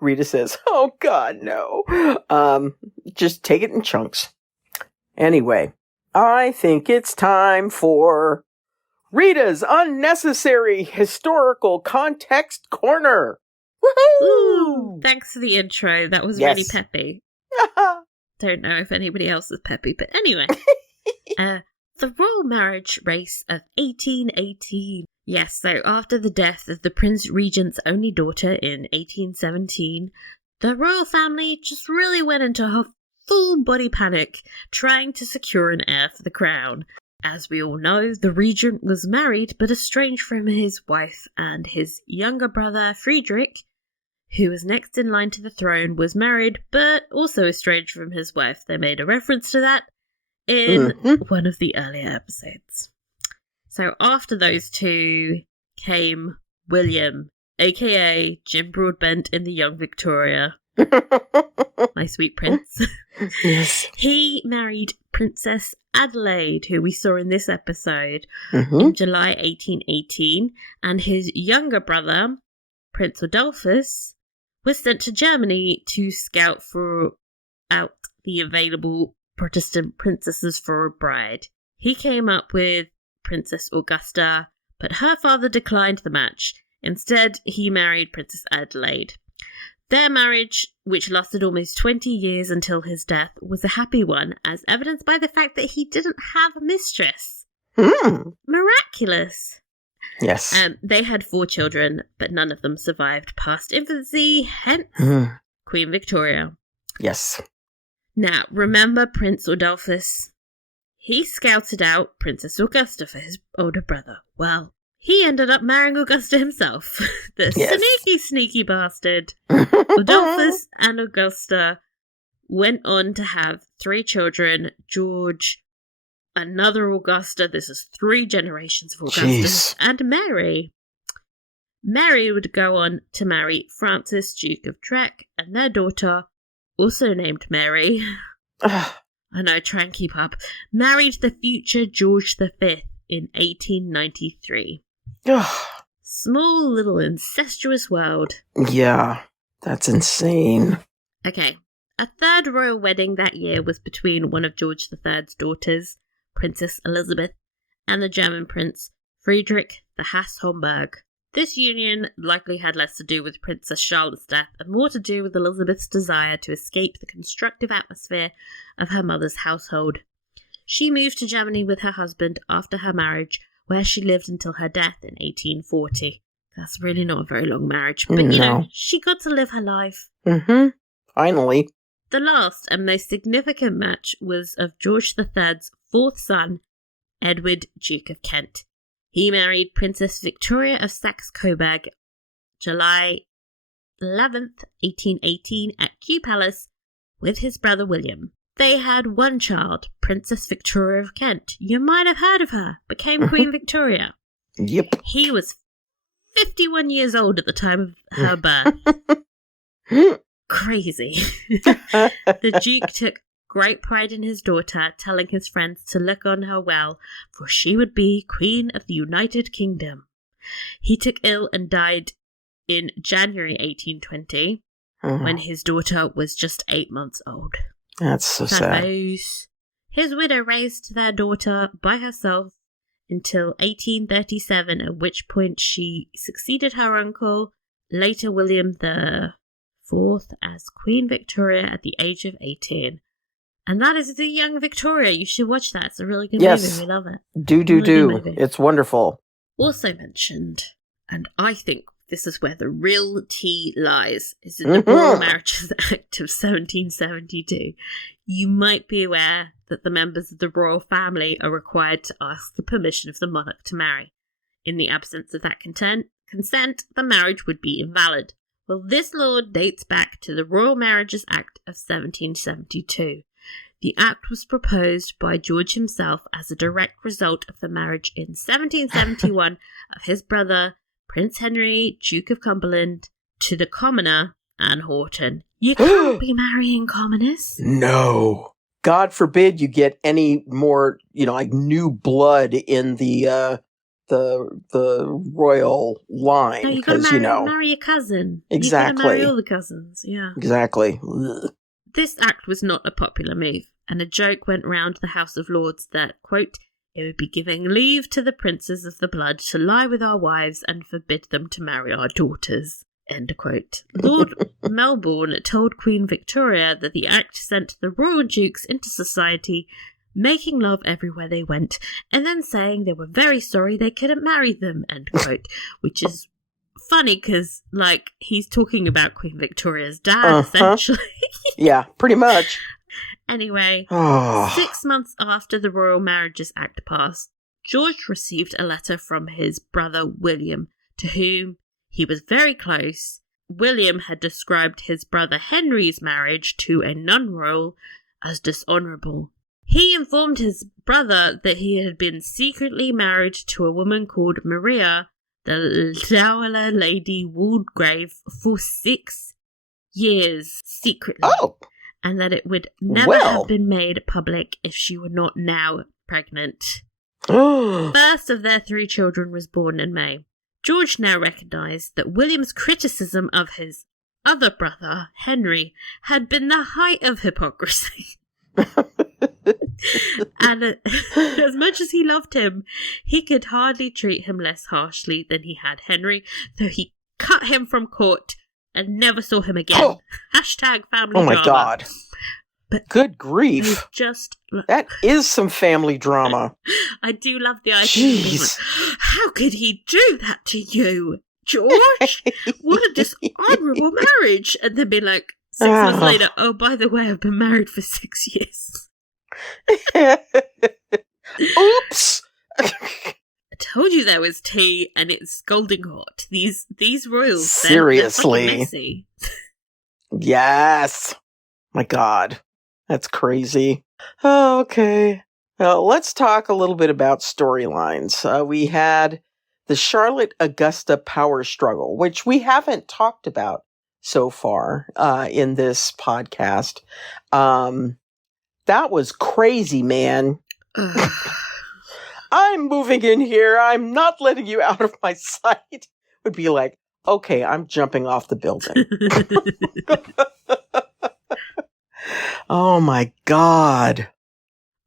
Rita says, oh God, no. Just take it in chunks. Anyway, I think it's time for Rita's Unnecessary Historical Context Corner. Woohoo! Ooh, thanks for the intro. That was really peppy. Don't know if anybody else is peppy, but anyway. The royal marriage race of 1818. Yes, so after the death of the Prince Regent's only daughter in 1817, the royal family just really went into a full body panic trying to secure an heir for the crown. As we all know, the regent was married but estranged from his wife, and his younger brother, Friedrich, who was next in line to the throne, was married but also estranged from his wife. They made a reference to that in one of the earlier episodes. So after those two came William, aka Jim Broadbent in the Young Victoria. My sweet prince. Yes. He married Princess Adelaide, who we saw in this episode, in July 1818, and his younger brother, Prince Adolphus, was sent to Germany to scout out the available Protestant princesses for a bride. He came up with Princess Augusta, but her father declined the match. Instead, he married Princess Adelaide. Their marriage, which lasted almost 20 years until his death, was a happy one, as evidenced by the fact that he didn't have a mistress. Miraculous. Yes. They had 4 children, but none of them survived past infancy, hence Queen Victoria. Yes. Now, remember Prince Adolphus? He scouted out Princess Augusta for his older brother. Well, he ended up marrying Augusta himself. The sneaky bastard. Adolphus and Augusta went on to have 3 children. George, another Augusta. This is 3 generations of Augustus. And Mary. Mary would go on to marry Francis, Duke of Trek, and their daughter, also named Mary. I know, try and keep up. Married the future George V in 1893. Small little incestuous world. Yeah, that's insane. Okay, a third royal wedding that year was between one of George III's daughters, Princess Elizabeth, and the German prince, Friedrich the Hesse-Homburg. This union likely had less to do with Princess Charlotte's death and more to do with Elizabeth's desire to escape the constructive atmosphere of her mother's household. She moved to Germany with her husband after her marriage, where she lived until her death in 1840. That's really not a very long marriage, but you know, she got to live her life. Finally. The last and most significant match was of George III's 4th son, Edward, Duke of Kent. He married Princess Victoria of Saxe-Coburg, July 11th, 1818, at Kew Palace with his brother William. They had 1 child, Princess Victoria of Kent. You might have heard of her. Became Queen Victoria. Yep. He was 51 years old at the time of her birth. Crazy. The Duke took great pride in his daughter, telling his friends to look on her well, for she would be Queen of the United Kingdom. He took ill and died in January 1820, when his daughter was just 8 months old. That's so sad. His widow raised their daughter by herself until 1837, at which point she succeeded her uncle, later William IV, as Queen Victoria at the age of 18. And that is The Young Victoria. You should watch that. It's a really good movie. We love it. Do. It's wonderful. Also mentioned, and I think this is where the real tea lies, is in the Royal Marriages Act of 1772. You might be aware that the members of the royal family are required to ask the permission of the monarch to marry. In the absence of that consent, the marriage would be invalid. Well, this law dates back to the Royal Marriages Act of 1772. The act was proposed by George himself as a direct result of the marriage in 1771 of his brother, Prince Henry, Duke of Cumberland, to the commoner, Anne Horton. You can't be marrying commoners. No. God forbid you get any more, like new blood in the royal line. No, you gotta marry your cousin. Exactly. You gotta marry all the cousins, yeah. Exactly. Ugh. This act was not a popular move, and a joke went round the House of Lords that, quote, it would be giving leave to the princes of the blood to lie with our wives and forbid them to marry our daughters, end quote. Lord Melbourne told Queen Victoria that the act sent the royal dukes into society, making love everywhere they went, and then saying they were very sorry they couldn't marry them, end quote, which is funny because, he's talking about Queen Victoria's dad, essentially. Yeah, pretty much. Anyway, 6 months after the Royal Marriages Act passed, George received a letter from his brother William, to whom he was very close. William had described his brother Henry's marriage to a non-royal as dishonourable. He informed his brother that he had been secretly married to a woman called Maria, the Dowager Lady Waldegrave, for 6 years secretly. Oh! And that it would never have been made public if she were not now pregnant. First of their 3 children was born in May. George now recognised that William's criticism of his other brother, Henry, had been the height of hypocrisy. And as much as he loved him, he could hardly treat him less harshly than he had Henry, so he cut him from court and never saw him again. # family drama. Oh my God. But good grief. That is some family drama. I do love the idea of being like, how could he do that to you, George? What a dishonorable marriage. And then be like, 6 months later, oh, by the way, I've been married for 6 years. Oops. I told you there was tea and it's scalding hot. These royals, seriously. they're messy. Yes. My God. That's crazy. Oh, okay. Well, let's talk a little bit about storylines. We had the Charlotte-Augusta power struggle, which we haven't talked about so far in this podcast. That was crazy, man. I'm moving in here. I'm not letting you out of my sight. Would be like, okay, I'm jumping off the building. Oh my God.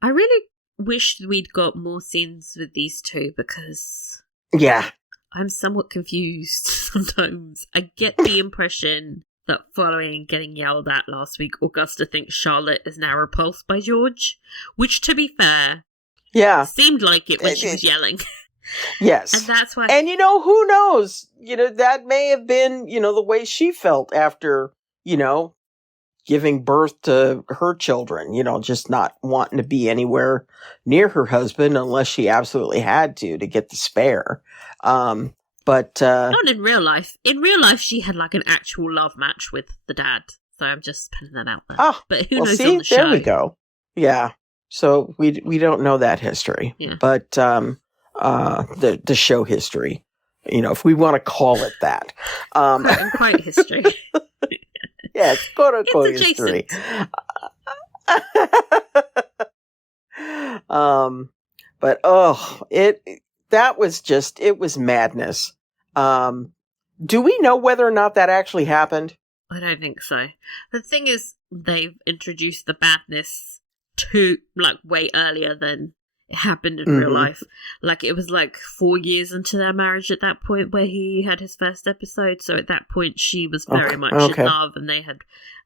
I really wish we'd got more scenes with these two because yeah, I'm somewhat confused sometimes. I get the impression that following getting yelled at last week, Augusta thinks Charlotte is now repulsed by George, which, to be fair, seemed like it when she was yelling. Yes. And that's why. And, who knows? That may have been, the way she felt after, giving birth to her children, just not wanting to be anywhere near her husband unless she absolutely had to get the spare. But not in real life. In real life, she had like an actual love match with the dad. So I'm just putting that out there. But who knows on the show? There we go. Yeah. So we don't know that history. Yeah. But the show history, if we want to call it that. Quite history. Yes, quote unquote history. But it was madness. Do we know whether or not that actually happened? I don't think so. The thing is, they've introduced the badness to way earlier than it happened in real life. Like, it was 4 years into their marriage at that point where he had his first episode. So at that point, she was very much in love and they had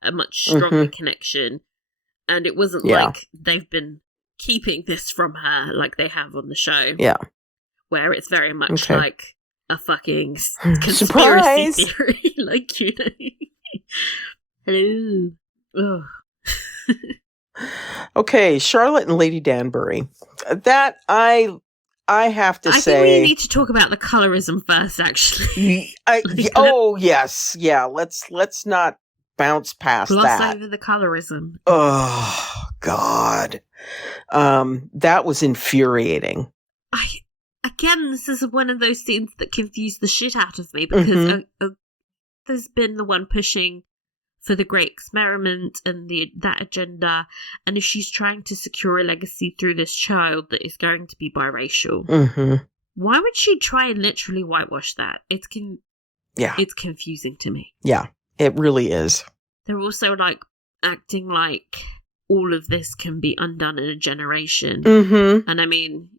a much stronger connection. And it wasn't like they've been keeping this from her like they have on the show. Yeah. Where it's very much like a fucking conspiracy theory. Hello. Ugh. Okay, Charlotte and Lady Danbury. That I have to say. I think we need to talk about the colorism first, actually. Yes, yeah. Let's not bounce past that. Gloss over the colorism. Oh God, that was infuriating. Again, this is one of those scenes that confused the shit out of me because there's been the one pushing for the great experiment and that agenda, and if she's trying to secure a legacy through this child that is going to be biracial, why would she try and literally whitewash that? It's confusing to me. Yeah, it really is. They're also acting like all of this can be undone in a generation, and I mean,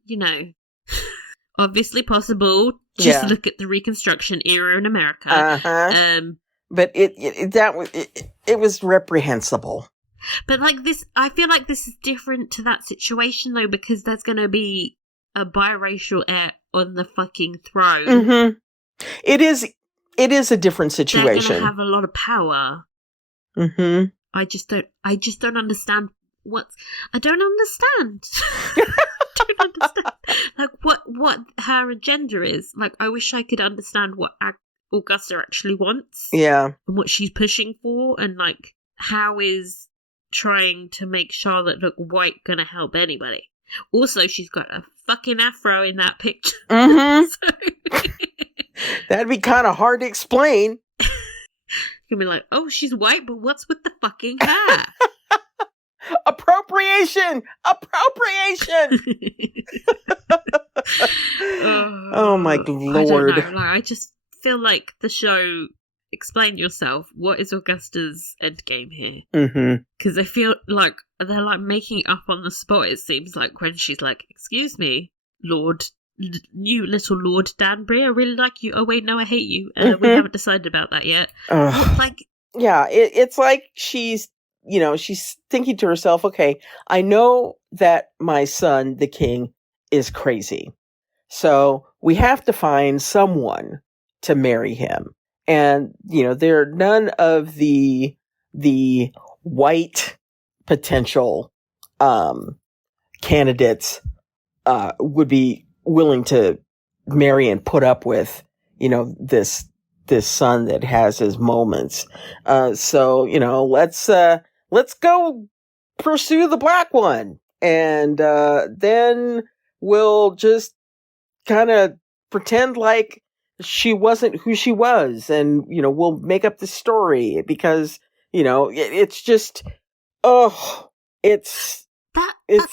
obviously possible. Just look at the Reconstruction era in America. But it was reprehensible. But I feel like this is different to that situation though, because there's going to be a biracial heir on the fucking throne. It is a different situation. They're going to have a lot of power. I just don't understand I don't understand. What her agenda is. I wish I could understand what Augusta actually wants. Yeah. And what she's pushing for, and how is trying to make Charlotte look white gonna help anybody. Also, she's got a fucking afro in that picture. That'd be kind of hard to explain. You'll be like, oh, she's white, but what's with the fucking hair? Appropriation! Oh my Lord. I don't know. I just feel like the show, explain yourself. What is Augusta's endgame here? Because I feel like they're making it up on the spot, it seems like, when she's like, excuse me, you little Lord Danbury, I really like you. Oh wait, no, I hate you. We haven't decided about that yet. Yeah, it's like she's she's thinking to herself, okay, I know that my son, the king, is crazy. So we have to find someone to marry him. And, there are none of the white potential candidates would be willing to marry and put up with, this son that has his moments. So, let's go pursue the black one. And then we'll just kind of pretend like she wasn't who she was. And, we'll make up the story because, it's just, that's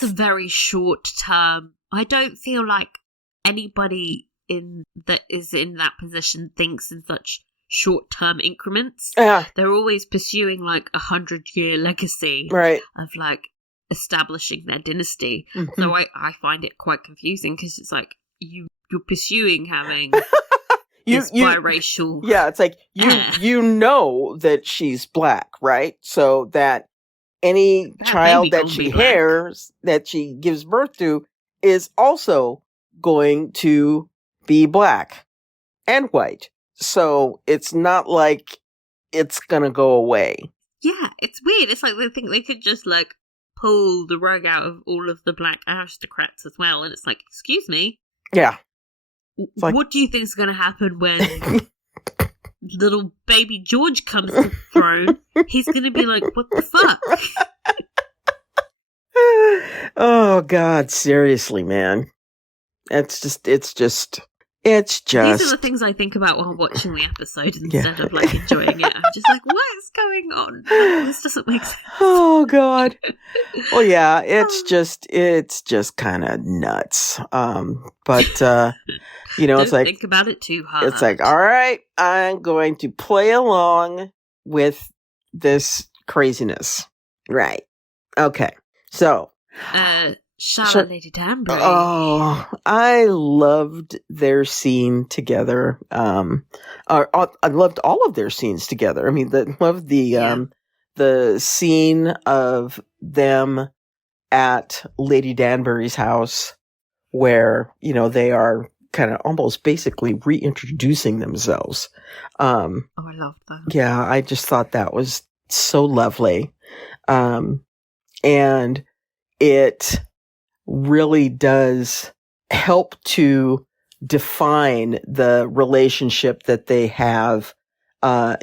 a very short term. I don't feel like anybody that is in that position thinks in such short-term increments. Yeah. They're always pursuing like 100-year legacy, right, of like establishing their dynasty. Mm-hmm. So I find it quite confusing because it's like you're pursuing having this biracial. Yeah, it's like you know that she's black, right? So that any child that she that she gives birth to is also going to be black and white. So it's not like it's gonna go away. Yeah, it's weird. It's like they think they could just like pull the rug out of all of the black aristocrats as well, and it's like, excuse me. Yeah. What do you think is going to happen when little baby George comes to the throne? He's going to be like, what the fuck? Oh, God, seriously, man. It's just. These are the things I think about while watching the episode instead of like enjoying it. I'm just like, what is going on? This doesn't make sense. Oh, God. Well, yeah, it's just kind of nuts. But, Don't it's like, think about it too hard. It's like, all right, I'm going to play along with this craziness. Right. Okay. So. Charlotte, Lady Danbury. Oh, I loved their scene together. I loved all of their scenes together. I mean, loved the scene of them at Lady Danbury's house where, they are kind of almost basically reintroducing themselves. I loved that. Yeah, I just thought that was so lovely. And it really does help to define the relationship that they have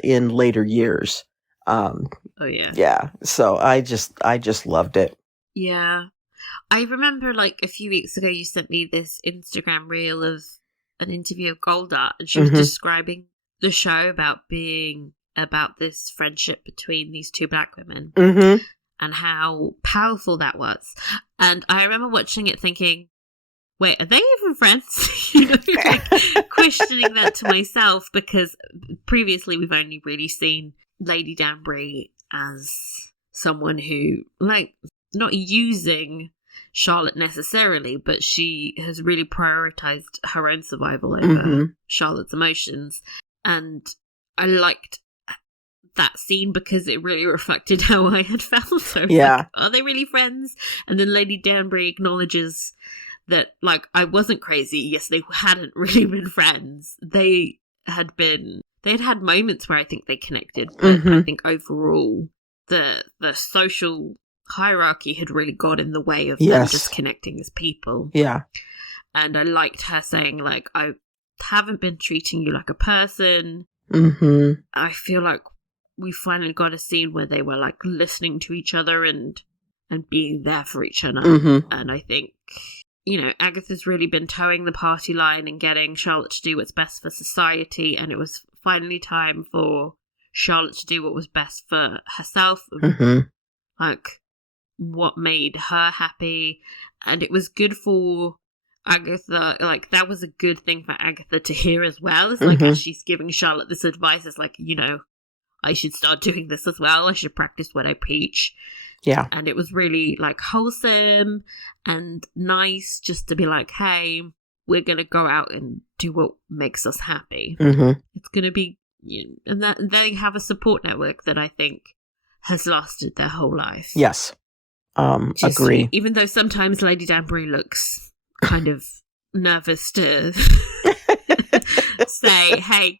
in later years. Oh yeah. Yeah. So I just loved it. Yeah. I remember like a few weeks ago you sent me this Instagram reel of an interview of Golda, and she was describing the show about this friendship between these two black women. Mm-hmm. And how powerful that was. And I remember watching it thinking, wait, are they even friends? Like, questioning that to myself, because previously we've only really seen Lady Danbury as someone who, like, not using Charlotte necessarily, but she has really prioritized her own survival over Charlotte's emotions. And I liked that scene because it really reflected how I had felt. So yeah. Like, are they really friends? And then Lady Danbury acknowledges that, like, I wasn't crazy. Yes, they hadn't really been friends. They had had moments where I think they connected, but I think overall the social hierarchy had really got in the way of them just connecting as people. Yeah. And I liked her saying, like, I haven't been treating you like a person. I feel like we finally got a scene where they were like listening to each other and being there for each other. And I think, Agatha's really been towing the party line and getting Charlotte to do what's best for society. And it was finally time for Charlotte to do what was best for herself. Like what made her happy. And it was good for Agatha. Like that was a good thing for Agatha to hear as well. It's like as she's giving Charlotte this advice, it's like, I should start doing this as well. I should practice what I preach. Yeah. And it was really like wholesome and nice just to be like, hey, we're going to go out and do what makes us happy. It's going to be, and that they have a support network that I think has lasted their whole life. Yes. Agree. Even though sometimes Lady Danbury looks kind of nervous to say, hey,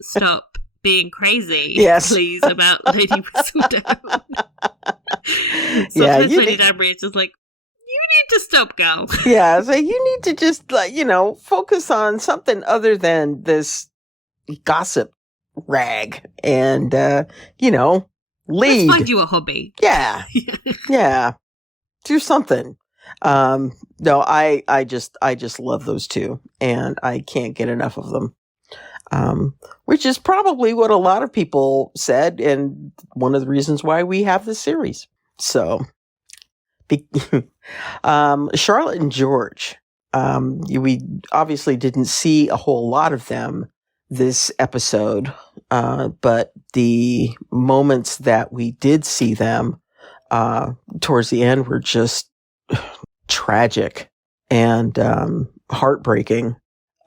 stop being crazy, please, about Lady Whistledown. Sometimes Lady Danbury is just like, you need to stop, girl. Yeah, so you need to just, focus on something other than this gossip rag and, lead. Let's find you a hobby. Yeah. Yeah. Do something. No, I just love those two, and I can't get enough of them. Which is probably what a lot of people said, and one of the reasons why we have this series. So, Charlotte and George, we obviously didn't see a whole lot of them this episode, but the moments that we did see them towards the end were just tragic and heartbreaking.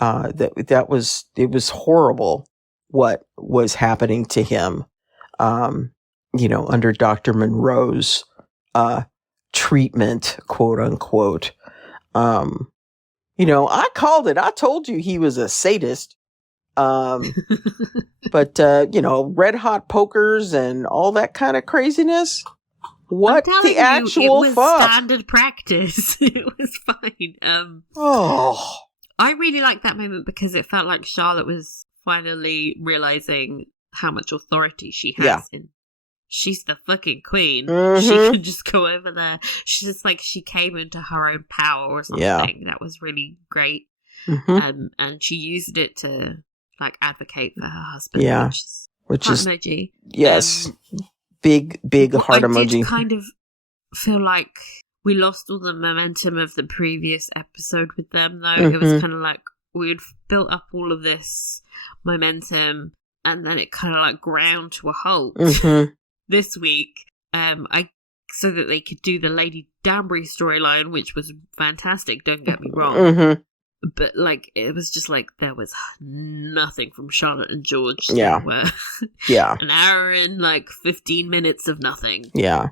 It was horrible what was happening to him, under Dr. Monroe's treatment, quote unquote. I called it. I told you he was a sadist. But red hot pokers and all that kind of craziness. What the actual it was fuck? Standard practice. It was fine. I really liked that moment because it felt like Charlotte was finally realizing how much authority she has in. She's the fucking queen. Mm-hmm. She can just go over there. She's just like, she came into her own power or something. Yeah. That was really great. Mm-hmm. And she used it to advocate for her husband. Yeah. Which is emoji. Yes. Big heart emoji. I did kind of feel like we lost all the momentum of the previous episode with them, though. Mm-hmm. It was kind of like we'd built up all of this momentum, and then it kind of ground to a halt this week. So that they could do the Lady Danbury storyline, which was fantastic. Don't get me wrong. Mm-hmm. But it was just there was nothing from Charlotte and George. Yeah. Yeah. An hour and 15 minutes of nothing. Yeah.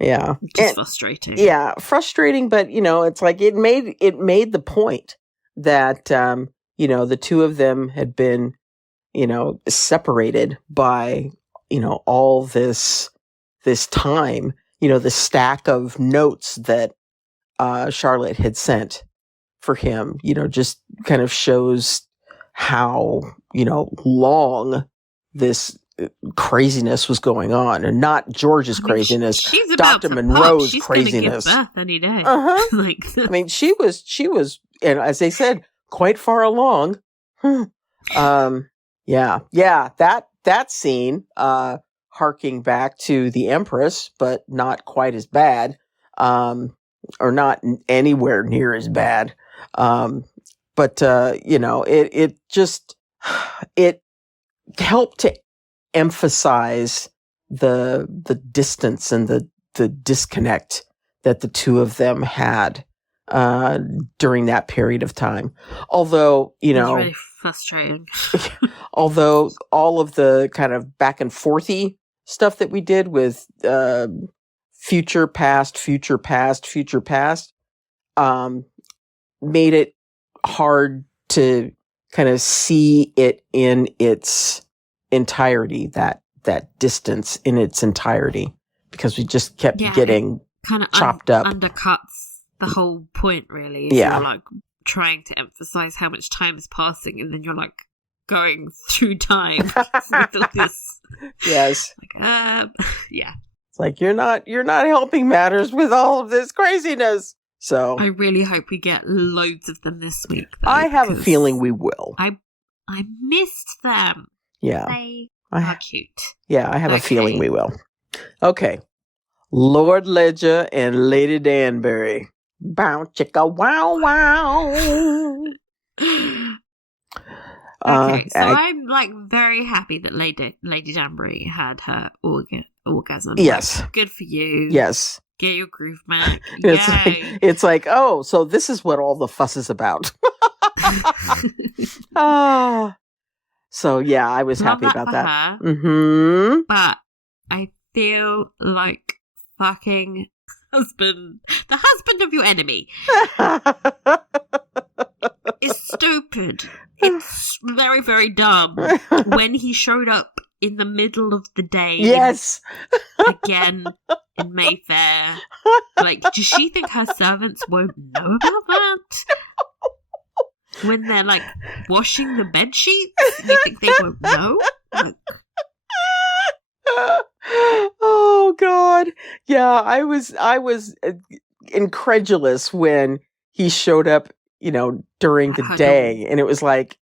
Yeah. Just frustrating. Yeah. Frustrating, but it's it made the point that, the two of them had been, separated by, all this time, the stack of notes that, Charlotte had sent for him, just kind of shows how, long this craziness was going on, and not George's craziness, she's Dr. Monroe's craziness. She's gonna give birth any day. I mean, she was, and as they said, quite far along. Yeah, that scene, harking back to the Empress, but not quite as bad, or not anywhere near as bad. But it helped to emphasize the distance and the disconnect that the two of them had during that period of time. Although, it was really frustrating. Although all of the kind of back and forthy stuff that we did with future past, made it hard to kind of see it in its entirety, that distance in its entirety, because we just kept getting kind of chopped up. Undercuts the whole point, really. Yeah. You're trying to emphasize how much time is passing, and then you're going through time with all this. Yes. Yeah. It's you're not helping matters with all of this craziness. So I really hope we get loads of them this week, though, I have a feeling we will. I missed them. Yeah. They are cute. Yeah, I have a feeling we will. Okay. Lord Ledger and Lady Danbury. Bow chicka wow wow. Okay, so I'm very happy that Lady Danbury had her orgasm. Yes. Good for you. Yes. Get your groove back. It's oh, so this is what all the fuss is about. So yeah, I was Love happy that about for that. her. Mm-hmm. But I feel like fucking husband, the husband of your enemy, is stupid. It's very, very dumb. When he showed up in the middle of the day, Yes. again in Mayfair, like, does she think her servants won't know about that? When they're like washing the bed sheets, you think they won't know? Like, Oh God. Yeah, I was incredulous when he showed up, during the Her day, door. and it was like,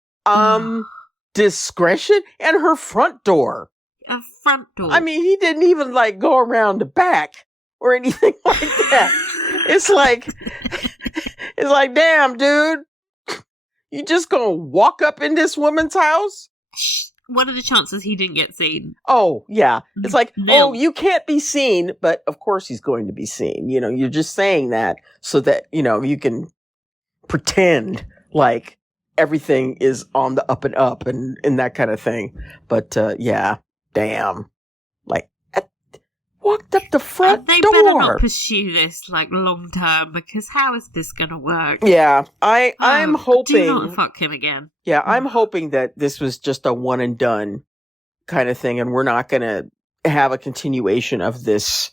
discretion and her front door. a front door. I mean, he didn't even like go around the back or anything like that. It's like, damn, dude, you just gonna walk up in this woman's house? What are the chances he didn't get seen? Oh, yeah. It's like, No. oh, you can't be seen, but of course he's going to be seen. You're just saying that so that, you can pretend like everything is on the up and up and that kind of thing. But, yeah, damn. Like, walked up the front they door. better not pursue this, like, long term, because how is this gonna work? Yeah, I'm hoping. Do not fuck him again. Yeah, I'm hoping that this was just a one and done kind of thing, and we're not going to have a continuation of this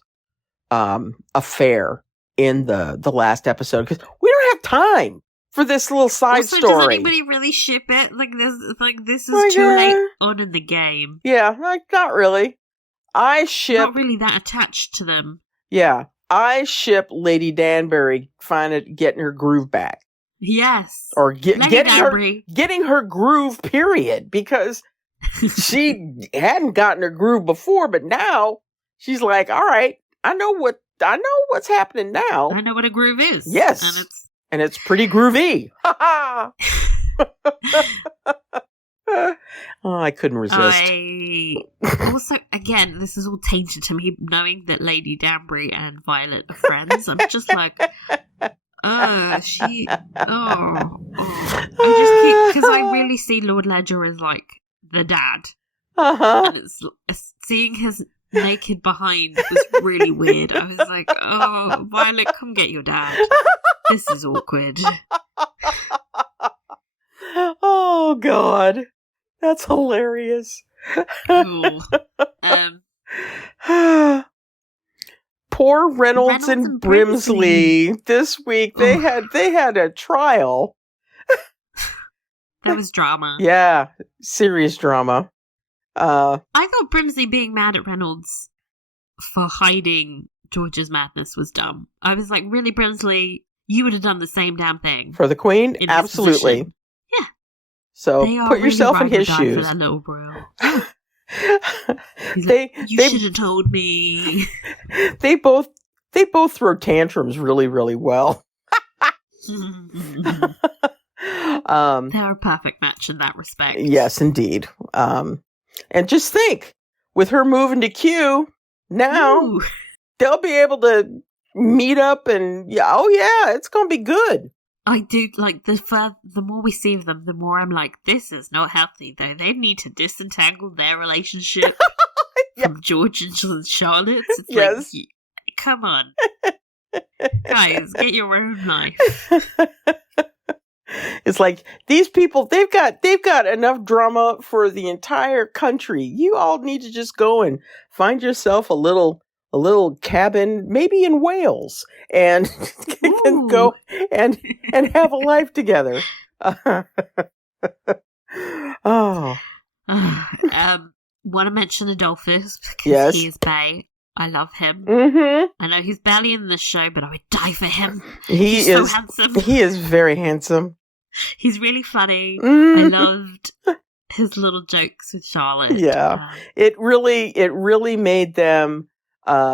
affair in the last episode, because we don't have time for this little side also, story. Does anybody really ship it? This is too late on in the game. Yeah, not really. I ship. Not really that attached to them. Yeah, I ship Lady Danbury getting her groove back. Yes. Or getting her groove, period, because she hadn't gotten her groove before, but now she's like, all right, I know what's happening now. I know what a groove is. Yes. And it's pretty groovy. Ha Oh, I couldn't resist. Also, again, this is all tainted to me, knowing that Lady Danbury and Violet are friends. I'm just like, I just keep, because I really see Lord Ledger as like the dad. And it's seeing his naked behind was really weird. I was like, oh, Violet, come get your dad. This is awkward. Oh, God. That's hilarious. Cool. Poor Reynolds and Brimsley. This week they had a trial. That was drama. Yeah, serious drama. I thought Brimsley being mad at Reynolds for hiding George's madness was dumb. I was like, really, Brimsley? You would have done the same damn thing for the Queen. Absolutely. Yeah. So put yourself in his shoes. For that little bro. You should have told me. They both throw tantrums really, really well. They're a perfect match in that respect. Yes, indeed. And just think, with her moving to Q, now they'll be able to meet up and it's gonna be good. I do like the more we see of them, the more I'm like, this is not healthy though. They need to disentangle their relationship from George and Charlotte. It's yes. Like, come on. Guys, get your own life. It's like these people, they've got enough drama for the entire country. You all need to just go and find yourself a little cabin, maybe in Wales, and go and have a life together. Want to mention Adolphus because he is bae. I love him. Mm-hmm. I know he's barely in the show, but I would die for him. He's so handsome. He is very handsome. He's really funny. Mm-hmm. I loved his little jokes with Charlotte. Yeah, it really made them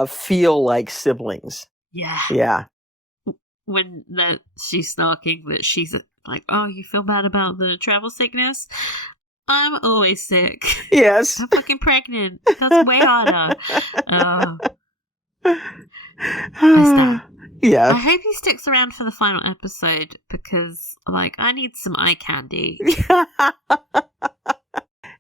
feel like siblings. Yeah. Yeah. When she's snarking that she's like, oh, you feel bad about the travel sickness? I'm always sick. Yes. I'm fucking pregnant. That's way harder. Yeah. I hope he sticks around for the final episode because, like, I need some eye candy.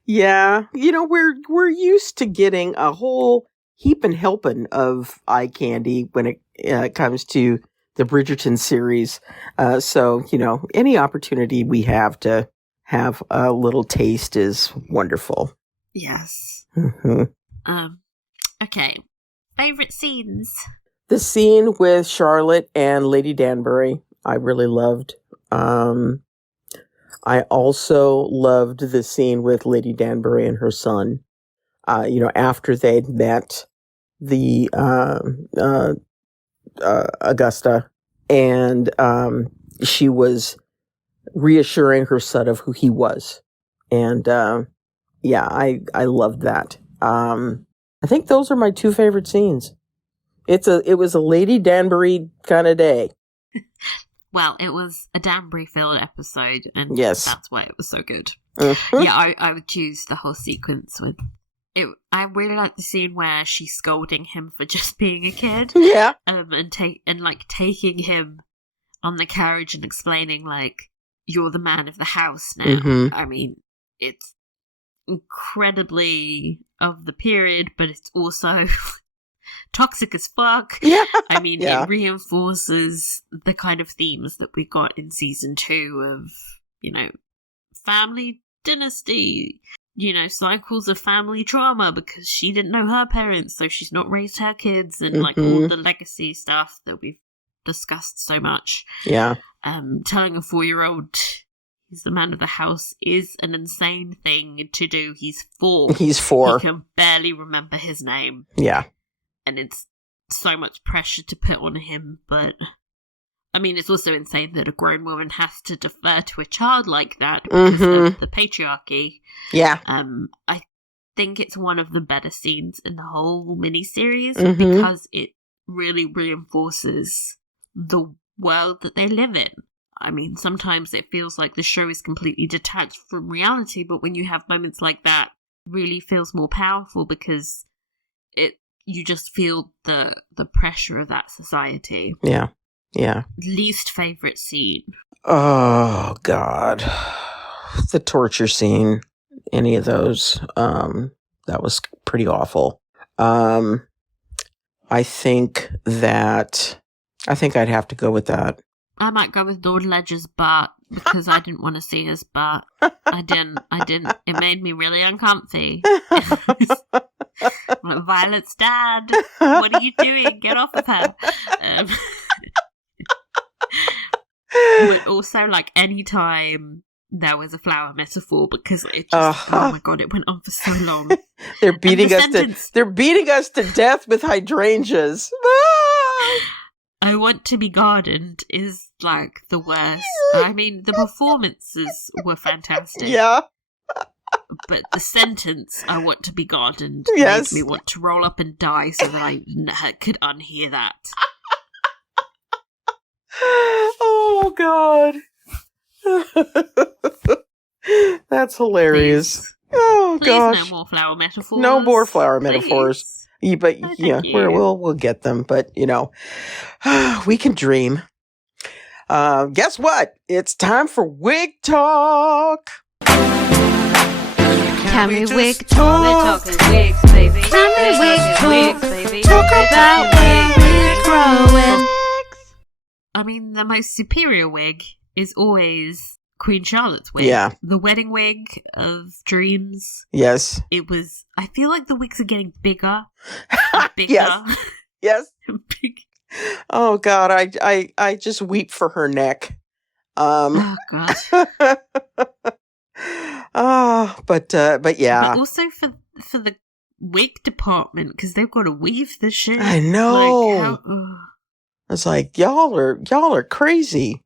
Yeah, we're used to getting a whole heap and helping of eye candy when it comes to the Bridgerton series. So any opportunity we have to have a little taste is wonderful. Yes. Mm-hmm. Okay. Favorite scenes? The scene with Charlotte and Lady Danbury, I really loved. I also loved the scene with Lady Danbury and her son. After they'd met the Augusta, and she was reassuring her son of who he was, and I loved that. I think those are my two favorite scenes. It was a Lady Danbury kind of day. Well, it was a Danbury-filled episode, and yes, that's why it was so good. Mm-hmm. Yeah, I would choose the whole sequence with it. I really like the scene where she's scolding him for just being a kid. Yeah, and taking him on the carriage and explaining like, you're the man of the house now. Mm-hmm. I mean, it's incredibly of the period, but it's also toxic as fuck. Yeah. I mean, Yeah. It reinforces the kind of themes that we got in season 2 of, family dynasty, cycles of family trauma because she didn't know her parents, so she's not raised her kids, and like all the legacy stuff that we've discussed so much. Yeah. Telling a 4-year-old he's the man of the house is an insane thing to do. He's 4. He's 4. He can barely remember his name. Yeah. And it's so much pressure to put on him, but I mean, it's also insane that a grown woman has to defer to a child like that because of the patriarchy. Yeah. I think it's one of the better scenes in the whole miniseries because it really reinforces the world that they live in. I mean, sometimes it feels like the show is completely detached from reality, but when you have moments like that, it really feels more powerful because you just feel the pressure of that society. Yeah. Yeah. Least favorite scene? Oh, God. The torture scene. Any of those. That was pretty awful. I think I'd have to go with that. I might go with Lord Ledger's butt because I didn't want to see his butt. I didn't. It made me really uncomfy. Like, Violet's dad, what are you doing? Get off of her. But also, like, any time there was a flower metaphor because it just, oh my God, it went on for so long. They're beating us to death with hydrangeas. I want to be gardened is like the worst. I mean, the performances were fantastic. Yeah. But the sentence, I want to be gardened, yes, made me want to roll up and die so that I could unhear that. Oh, God. That's hilarious. Please. Oh, Please, gosh. no more flower metaphors. No more flower Please. metaphors. But No, yeah, we'll get them. But we can dream. Guess what? It's time for wig talk. Can we wig talk? We're talking wigs, baby. Can we wig talk? Baby. Talk about wigs growing. I mean, the most superior wig is always Queen Charlotte's wig. Yeah. The wedding wig of dreams. Yes. I feel like the wigs are getting bigger. Bigger. Yes. Yes. Big. Oh, God. I just weep for her neck. Oh, God. But yeah. But also for the wig department, because they've got to weave the shit. I know. Like, It's like, y'all are crazy.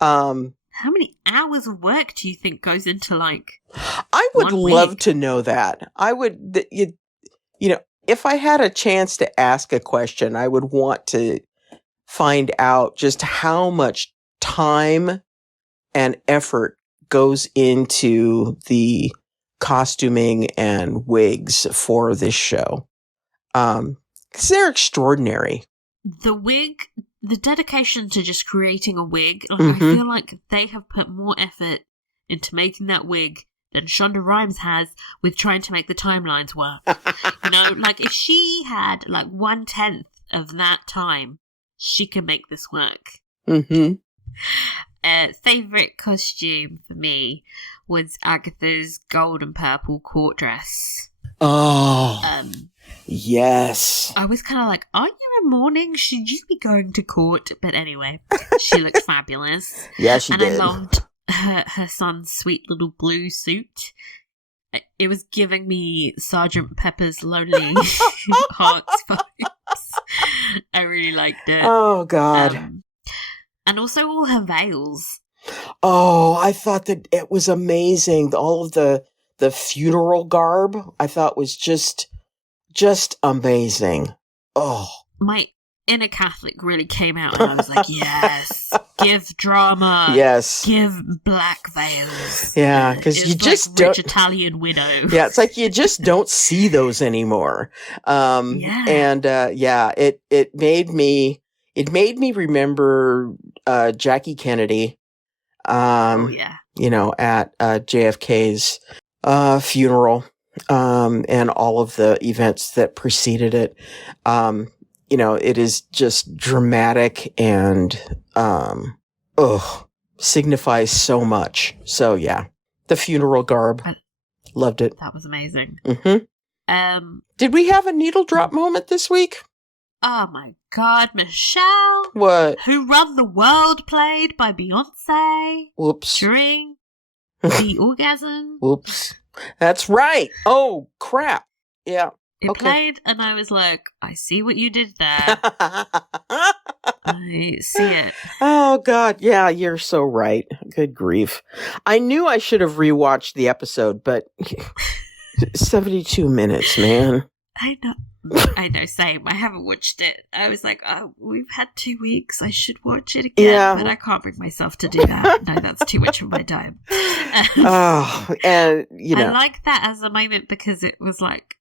how many hours of work do you think goes into, like, I would love wig? to know that. I would, if I had a chance to ask a question, I would want to find out just how much time and effort goes into the costuming and wigs for this show. 'Cause they're extraordinary. The dedication to just creating a wig, like, Mhm. I feel like they have put more effort into making that wig than Shonda Rhimes has with trying to make the timelines work. Like if she had like 1/10 of that time, she can make this work. Mm-hmm. Favorite costume for me was Agatha's gold and purple court dress. Oh, yes. I was kind of like, aren't you in mourning? Should you be going to court? But anyway, she looked fabulous. Yeah, she did. And I loved her son's sweet little blue suit. It was giving me Sergeant Pepper's Lonely Hearts vibes. I really liked it. Oh, God. And also all her veils. Oh, I thought that it was amazing. All of the funeral garb I thought was just amazing. Oh. My inner Catholic really came out and I was like, yes, give drama. Yes. Give black veils. Yeah, because you just like don't. Rich Italian widow. Yeah, it's like you just don't see those anymore. Yeah. And it made me remember Jackie Kennedy. Yeah. At JFK's funeral, and all of the events that preceded it. It is just dramatic and signifies so much. So yeah, the funeral garb, loved it. That was amazing. Mm-hmm. Did we have a needle drop moment this week? Oh my God, Michelle! What? Who Run the World played by Beyonce. Whoops. During the orgasm. Whoops. That's right. Oh crap. Yeah. It played, and I was like, I see what you did there. I see it. Oh, God. Yeah, you're so right. Good grief. I knew I should have rewatched the episode, but 72 minutes, man. I know, same. I haven't watched it. I was like, oh, we've had 2 weeks. I should watch it again, but I can't bring myself to do that. No, that's too much of my time. And, I like that as a moment because it was like,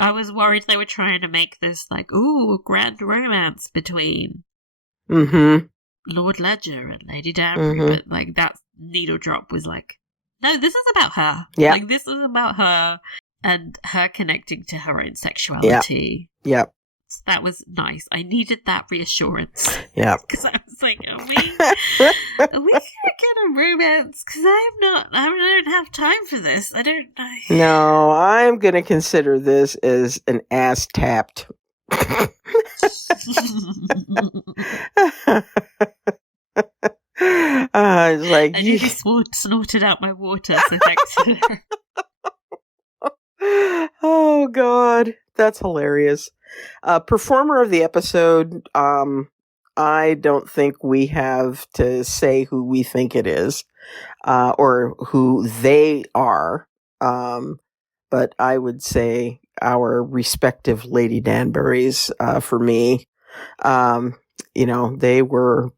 I was worried they were trying to make this like, ooh, grand romance between Lord Ledger and Lady Danbury, but like that needle drop was like, no, this is about her. Yeah. Like this is about her and her connecting to her own sexuality. Yeah. So that was nice. I needed that reassurance. Yeah. Because I was like, are we gonna get a romance? Because I don't have time for this. I don't know. No, I'm going to consider this as an ass tapped. It's like I nearly snorted out my water, so thanks for that. Oh, God. That's hilarious. Performer of the episode, I don't think we have to say who we think it is, or who they are. But I would say our respective Lady Danburys, for me. They were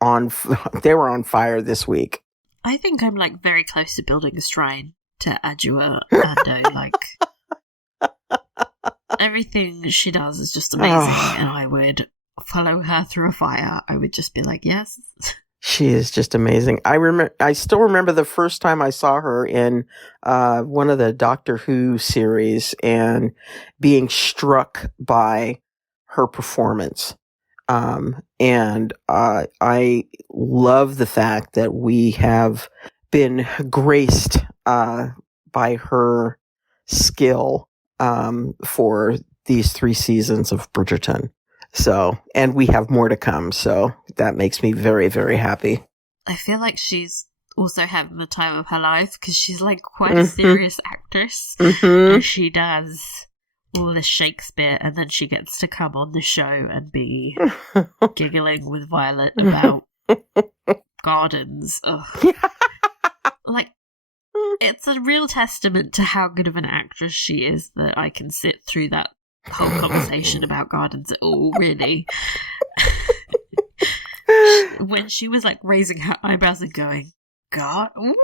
on fire this week. I think I'm like very close to building a shrine to Adjoa Andoh. Like everything she does is just amazing, and I would follow her through a fire. I would just be like, yes. She is just amazing. I still remember the first time I saw her in one of the Doctor Who series and being struck by her performance. And I love the fact that we have been graced by her skill for these 3 seasons of Bridgerton. So, and we have more to come. So that makes me very, very happy. I feel like she's also having the time of her life because she's like quite a serious actress. And she does all this Shakespeare and then she gets to come on the show and be giggling with Violet about gardens. Like, it's a real testament to how good of an actress she is that I can sit through that whole conversation about gardens at all, really. When she was like raising her eyebrows and going, God, blue?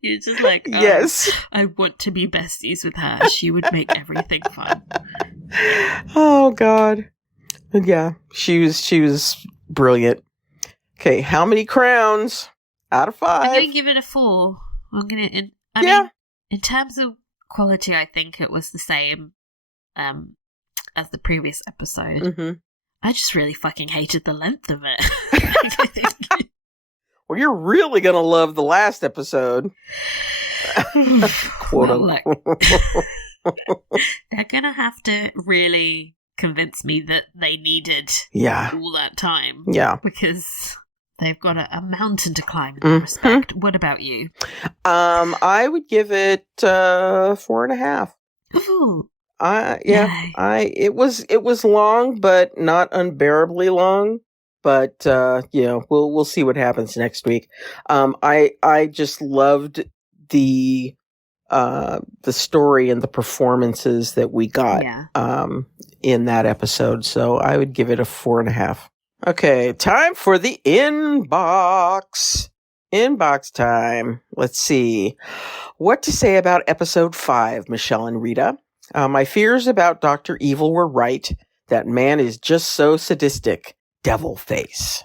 You're just like, yes, I want to be besties with her. She would make everything fun. Oh God, yeah, she was brilliant. Okay, how many crowns Out of 5. I'm going to give it a 4. I'm going to... I mean, in terms of quality, I think it was the same as the previous episode. Mm-hmm. I just really fucking hated the length of it. Well, you're really going to love the last episode. Quote unquote. They're going to have to really convince me that they needed all that time. Yeah. Because they've got a mountain to climb in that respect. What about you? I would give it 4.5. Ooh. It was long, but not unbearably long. But we'll see what happens next week. I just loved the story and the performances that we got in that episode. So I would give it a 4.5. Okay, time for the inbox. Inbox time. Let's see. What to say about episode 5, Michele and Rita. My fears about Dr. Evil were right. That man is just so sadistic. Devil face.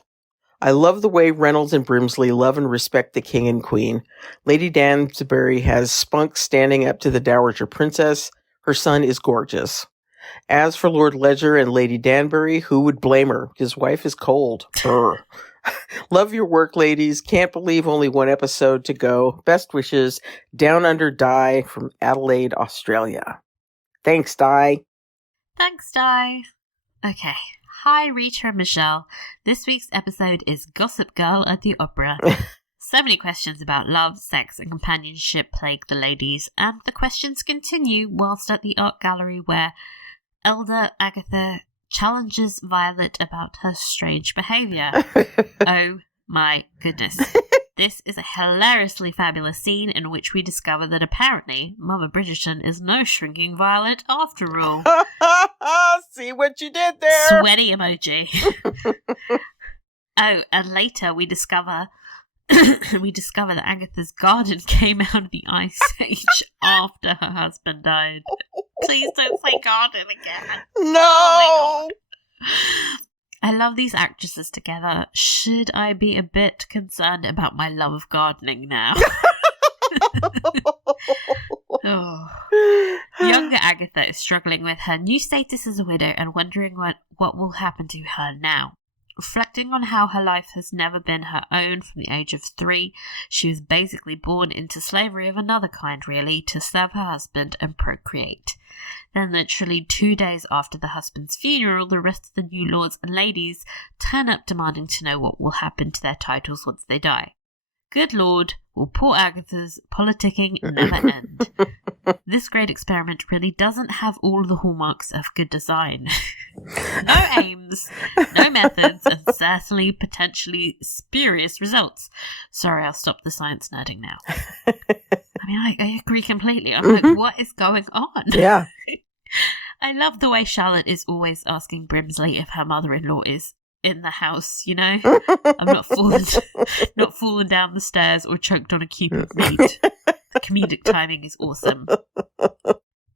I love the way Reynolds and Brimsley love and respect the king and queen. Lady Danbury has spunk standing up to the Dowager Princess. Her son is gorgeous. As for Lord Ledger and Lady Danbury, who would blame her? His wife is cold. Brr. Love your work, ladies. Can't believe only one episode to go. Best wishes. Down Under Di from Adelaide, Australia. Thanks, Di. Thanks, Di. Okay. Hi, Rita and Michele. This week's episode is Gossip Girl at the Opera. So many questions about love, sex, and companionship plague the ladies, and the questions continue whilst at the art gallery where Elder Agatha challenges Violet about her strange behaviour. Oh my goodness. This is a hilariously fabulous scene in which we discover that apparently Mother Bridgerton is no shrinking Violet after all. See what you did there? Sweaty emoji. Oh, and later we discover that Agatha's garden came out of the Ice Age after her husband died. Please don't say garden again. No! Oh my God. I love these actresses together. Should I be a bit concerned about my love of gardening now? Oh. Younger Agatha is struggling with her new status as a widow and wondering what will happen to her now. Reflecting on how her life has never been her own from the age of 3, she was basically born into slavery of another kind, really, to serve her husband and procreate. Then, literally 2 days after the husband's funeral, the rest of the new lords and ladies turn up demanding to know what will happen to their titles once they die. Good Lord, will poor Agatha's politicking never end? This great experiment really doesn't have all the hallmarks of good design. No aims, no methods, and certainly potentially spurious results. Sorry, I'll stop the science nerding now. I mean, I agree completely. I'm like, what is going on? Yeah. I love the way Charlotte is always asking Brimsley if her mother-in-law is in the house, you know? I'm not falling down the stairs or choked on a cube of meat. The comedic timing is awesome.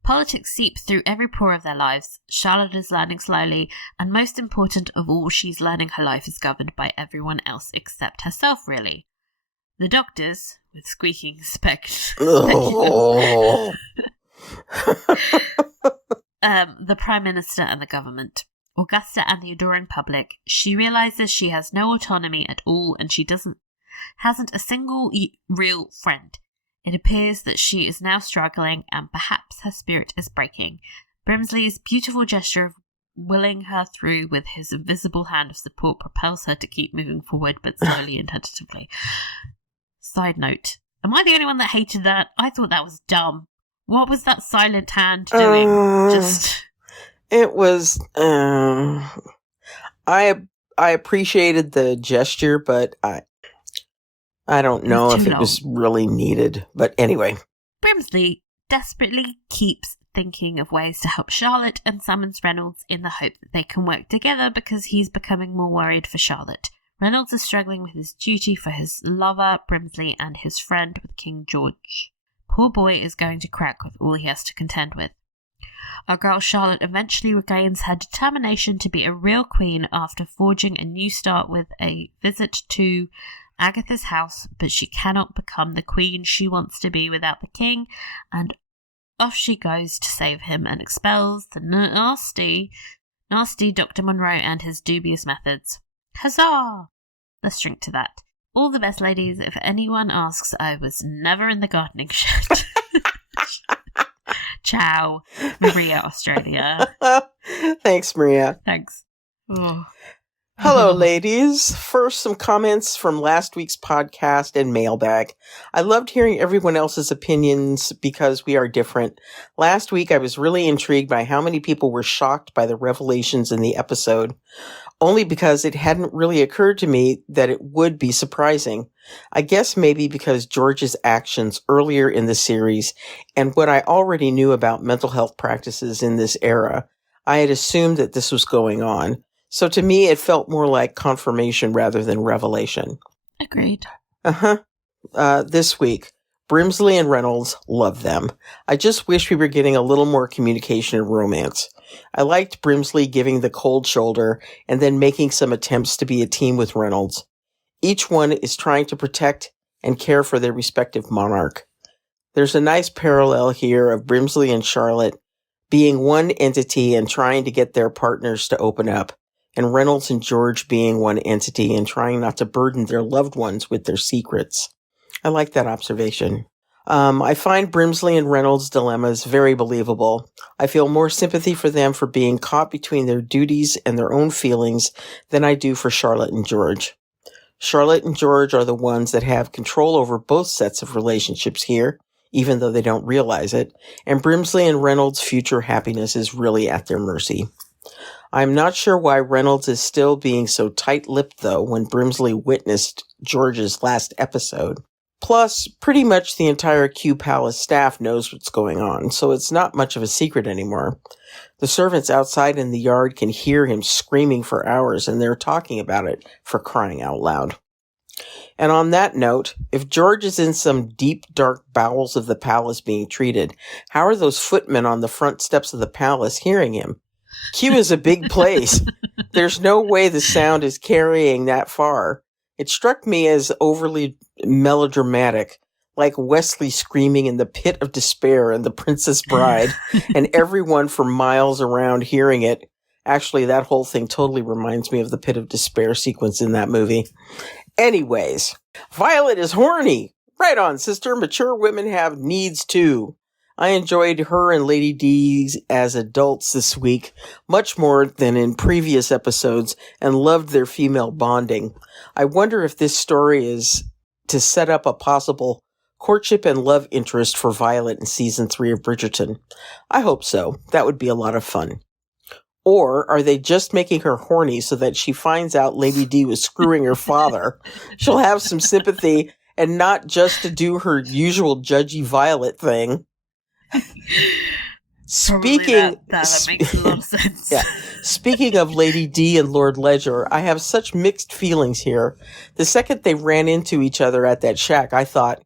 Politics seep through every pore of their lives. Charlotte is learning slowly, and most important of all, she's learning her life is governed by everyone else except herself, really. The doctors, with squeaking the Prime Minister and the government. Augusta and the adoring public. She realizes she has no autonomy at all, and she hasn't a single real friend. It appears that she is now struggling, and perhaps her spirit is breaking. Brimsley's beautiful gesture of willing her through with his invisible hand of support propels her to keep moving forward, but slowly and tentatively. Side note. Am I the only one that hated that? I thought that was dumb. What was that silent hand doing? It was. I appreciated the gesture, but I don't know if it was really needed. But anyway, Brimsley desperately keeps thinking of ways to help Charlotte and summons Reynolds in the hope that they can work together because he's becoming more worried for Charlotte. Reynolds is struggling with his duty for his lover, Brimsley, and his friend with King George. Poor boy is going to crack with all he has to contend with. Our girl Charlotte eventually regains her determination to be a real queen after forging a new start with a visit to Agatha's house, but she cannot become the queen she wants to be without the king, and off she goes to save him and expels the nasty Dr. Monroe and his dubious methods. Huzzah! Let's drink to that. All the best, ladies. If anyone asks, I was never in the gardening shed. Ciao, Maria, Australia. Thanks, Maria. Thanks. Oh. Hello, ladies. First, some comments from last week's podcast and mailbag. I loved hearing everyone else's opinions because we are different. Last week, I was really intrigued by how many people were shocked by the revelations in the episode, only because it hadn't really occurred to me that it would be surprising. I guess maybe because George's actions earlier in the series and what I already knew about mental health practices in this era, I had assumed that this was going on. So to me, it felt more like confirmation rather than revelation. Agreed. This week, Brimsley and Reynolds, love them. I just wish we were getting a little more communication and romance. I liked Brimsley giving the cold shoulder and then making some attempts to be a team with Reynolds. Each one is trying to protect and care for their respective monarch. There's a nice parallel here of Brimsley and Charlotte being one entity and trying to get their partners to open up, and Reynolds and George being one entity and trying not to burden their loved ones with their secrets. I like that observation. I find Brimsley and Reynolds' dilemmas very believable. I feel more sympathy for them for being caught between their duties and their own feelings than I do for Charlotte and George. Charlotte and George are the ones that have control over both sets of relationships here, even though they don't realize it, and Brimsley and Reynolds' future happiness is really at their mercy. I'm not sure why Reynolds is still being so tight-lipped, though, when Brimsley witnessed George's last episode. Plus, pretty much the entire Q Palace staff knows what's going on, so it's not much of a secret anymore. The servants outside in the yard can hear him screaming for hours, and they're talking about it, for crying out loud. And on that note, if George is in some deep, dark bowels of the palace being treated, how are those footmen on the front steps of the palace hearing him? Q is a big place. There's no way the sound is carrying that far. It struck me as overly melodramatic, like Wesley screaming in the pit of despair in The Princess Bride, and everyone for miles around hearing it. Actually, that whole thing totally reminds me of the pit of despair sequence in that movie. Anyways, Violet is horny. Right on, sister. Mature women have needs too. I enjoyed her and Lady D as adults this week much more than in previous episodes and loved their female bonding. I wonder if this story is to set up a possible courtship and love interest for Violet in season 3 of Bridgerton. I hope so. That would be a lot of fun. Or are they just making her horny so that she finds out Lady D was screwing her father? She'll have some sympathy and not just to do her usual judgy Violet thing. Speaking that makes a lot of sense. Yeah. Speaking of Lady D and Lord Ledger, I have such mixed feelings here. The second they ran into each other at that shack, I thought,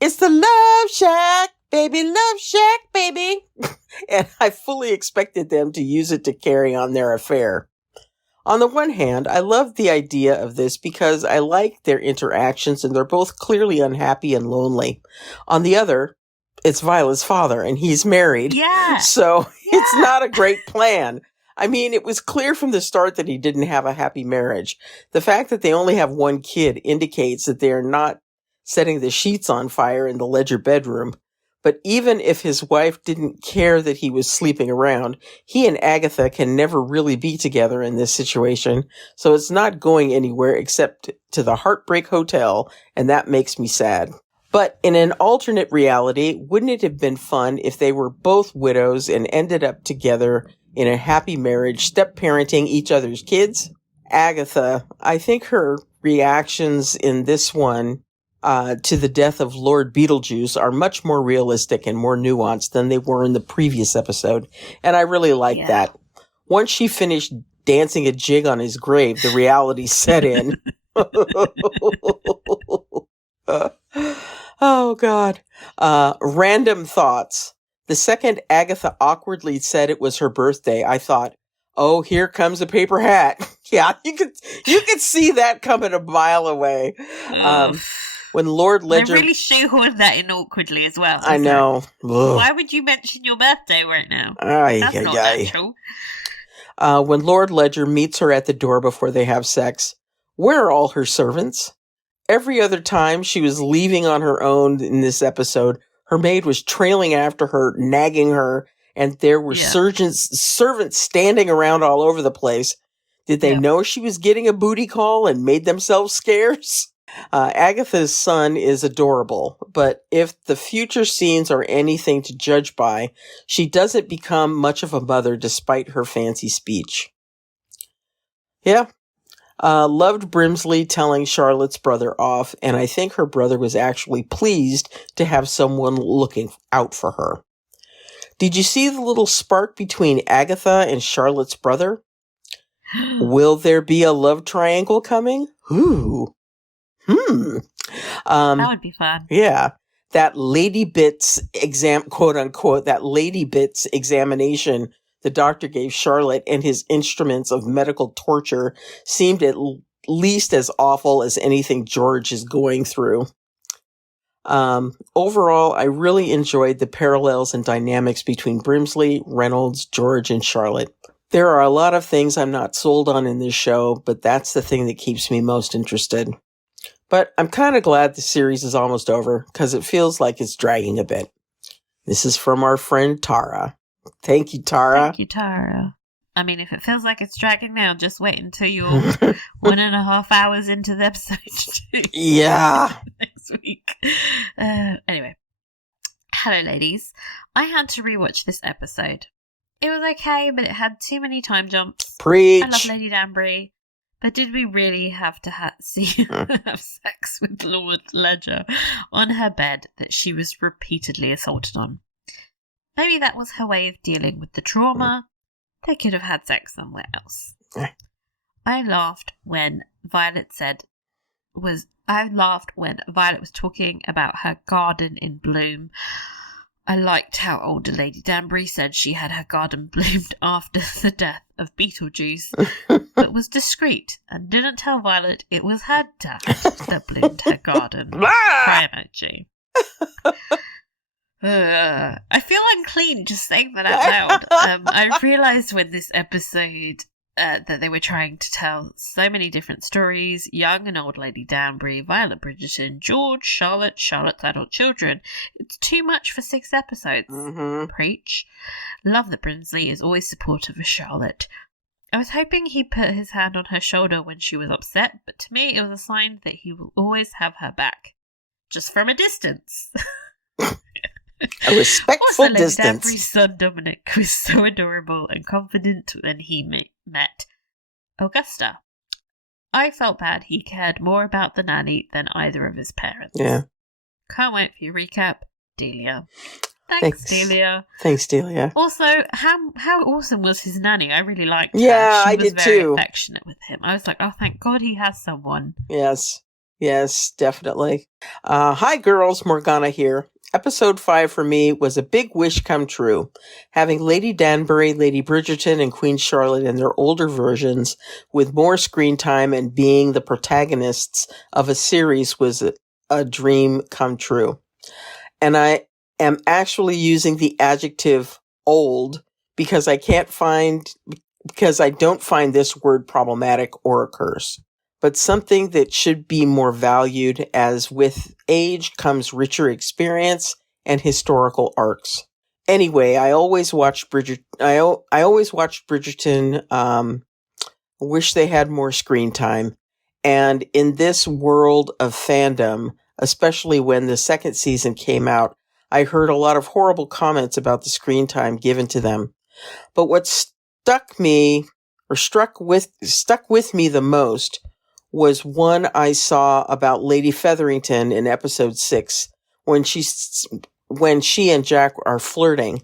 it's the love shack, baby, love shack, baby. And I fully expected them to use it to carry on their affair. On the one hand, I love the idea of this because I like their interactions and they're both clearly unhappy and lonely. On the other, it's Violet's father, and he's married. Yeah. So it's not a great plan. I mean, it was clear from the start that he didn't have a happy marriage. The fact that they only have one kid indicates that they are not setting the sheets on fire in the Ledger bedroom. But even if his wife didn't care that he was sleeping around, he and Agatha can never really be together in this situation. So it's not going anywhere except to the Heartbreak Hotel, and that makes me sad. But in an alternate reality, wouldn't it have been fun if they were both widows and ended up together in a happy marriage, step-parenting each other's kids? Agatha, I think her reactions in this one to the death of Lord Beetlejuice are much more realistic and more nuanced than they were in the previous episode. And I really like that. Once she finished dancing a jig on his grave, the reality set in. Oh, God. Random thoughts. The second Agatha awkwardly said it was her birthday, I thought, oh, here comes a paper hat. Yeah, you could see that coming a mile away. When Lord Ledger, they really shoehorned that in awkwardly as well. I know. Why would you mention your birthday right now? That's not natural. When Lord Ledger meets her at the door before they have sex, where are all her servants? Every other time she was leaving on her own in this episode, her maid was trailing after her, nagging her, and there were servants standing around all over the place. Did they know she was getting a booty call and made themselves scarce? Agatha's son is adorable, but if the future scenes are anything to judge by, she doesn't become much of a mother despite her fancy speech. Yeah. Loved Brimsley telling Charlotte's brother off, and I think her brother was actually pleased to have someone looking out for her. Did you see the little spark between Agatha and Charlotte's brother? Will there be a love triangle coming? Ooh. That would be fun. Yeah. That Lady Bits quote unquote, that Lady Bits examination the doctor gave Charlotte and his instruments of medical torture seemed at least as awful as anything George is going through. Overall, I really enjoyed the parallels and dynamics between Brimsley, Reynolds, George, and Charlotte. There are a lot of things I'm not sold on in this show, but that's the thing that keeps me most interested. But I'm kind of glad the series is almost over, because it feels like it's dragging a bit. This is from our friend Tara. Thank you, Tara. Thank you, Tara. I mean, if it feels like it's dragging now, just wait until you're 1.5 hours into the episode. Yeah. Next week. Anyway. Hello, ladies. I had to rewatch this episode. It was okay, but it had too many time jumps. Preach. I love Lady Danbury. But did we really have to see her have sex with Lord Ledger on her bed that she was repeatedly assaulted on? Maybe that was her way of dealing with the trauma. They could have had sex somewhere else. I laughed when Violet was talking about her garden in bloom. I liked how older Lady Danbury said she had her garden bloomed after the death of Beetlejuice, but was discreet and didn't tell Violet it was her death that bloomed her garden. Cry emoji. I feel unclean just saying that out loud. I realised when this episode that they were trying to tell so many different stories: young and old Lady Danbury, Violet Bridgerton, George, Charlotte's adult children. It's too much for 6 episodes. Preach. Love that Brinsley is always supportive of Charlotte. I was hoping he put his hand on her shoulder when she was upset, but to me it was a sign that he will always have her back. Just from a distance. A respectful also, distance. Lady Danbury's son Dominic was so adorable and confident when he met Augusta. I felt bad he cared more about the nanny than either of his parents. Yeah. Can't wait for your recap, Delia. Thanks, Delia. Thanks, Delia. Also, how awesome was his nanny? I really liked her. Yeah, I did was very too. affectionate with him. I was like, oh, thank God he has someone. Yes, definitely. Hi, girls. Morgana here. Episode 5 for me was a big wish come true. Having Lady Danbury, Lady Bridgerton, and Queen Charlotte in their older versions with more screen time and being the protagonists of a series was a dream come true. And I am actually using the adjective old because I don't find this word problematic or a curse, but something that should be more valued, as with age comes richer experience and historical arcs. Anyway, I always watched Bridgerton. Wish they had more screen time. And in this world of fandom, especially when the second season came out, I heard a lot of horrible comments about the screen time given to them. But what stuck with me the most was one I saw about Lady Featherington in episode 6 when she and Jack are flirting.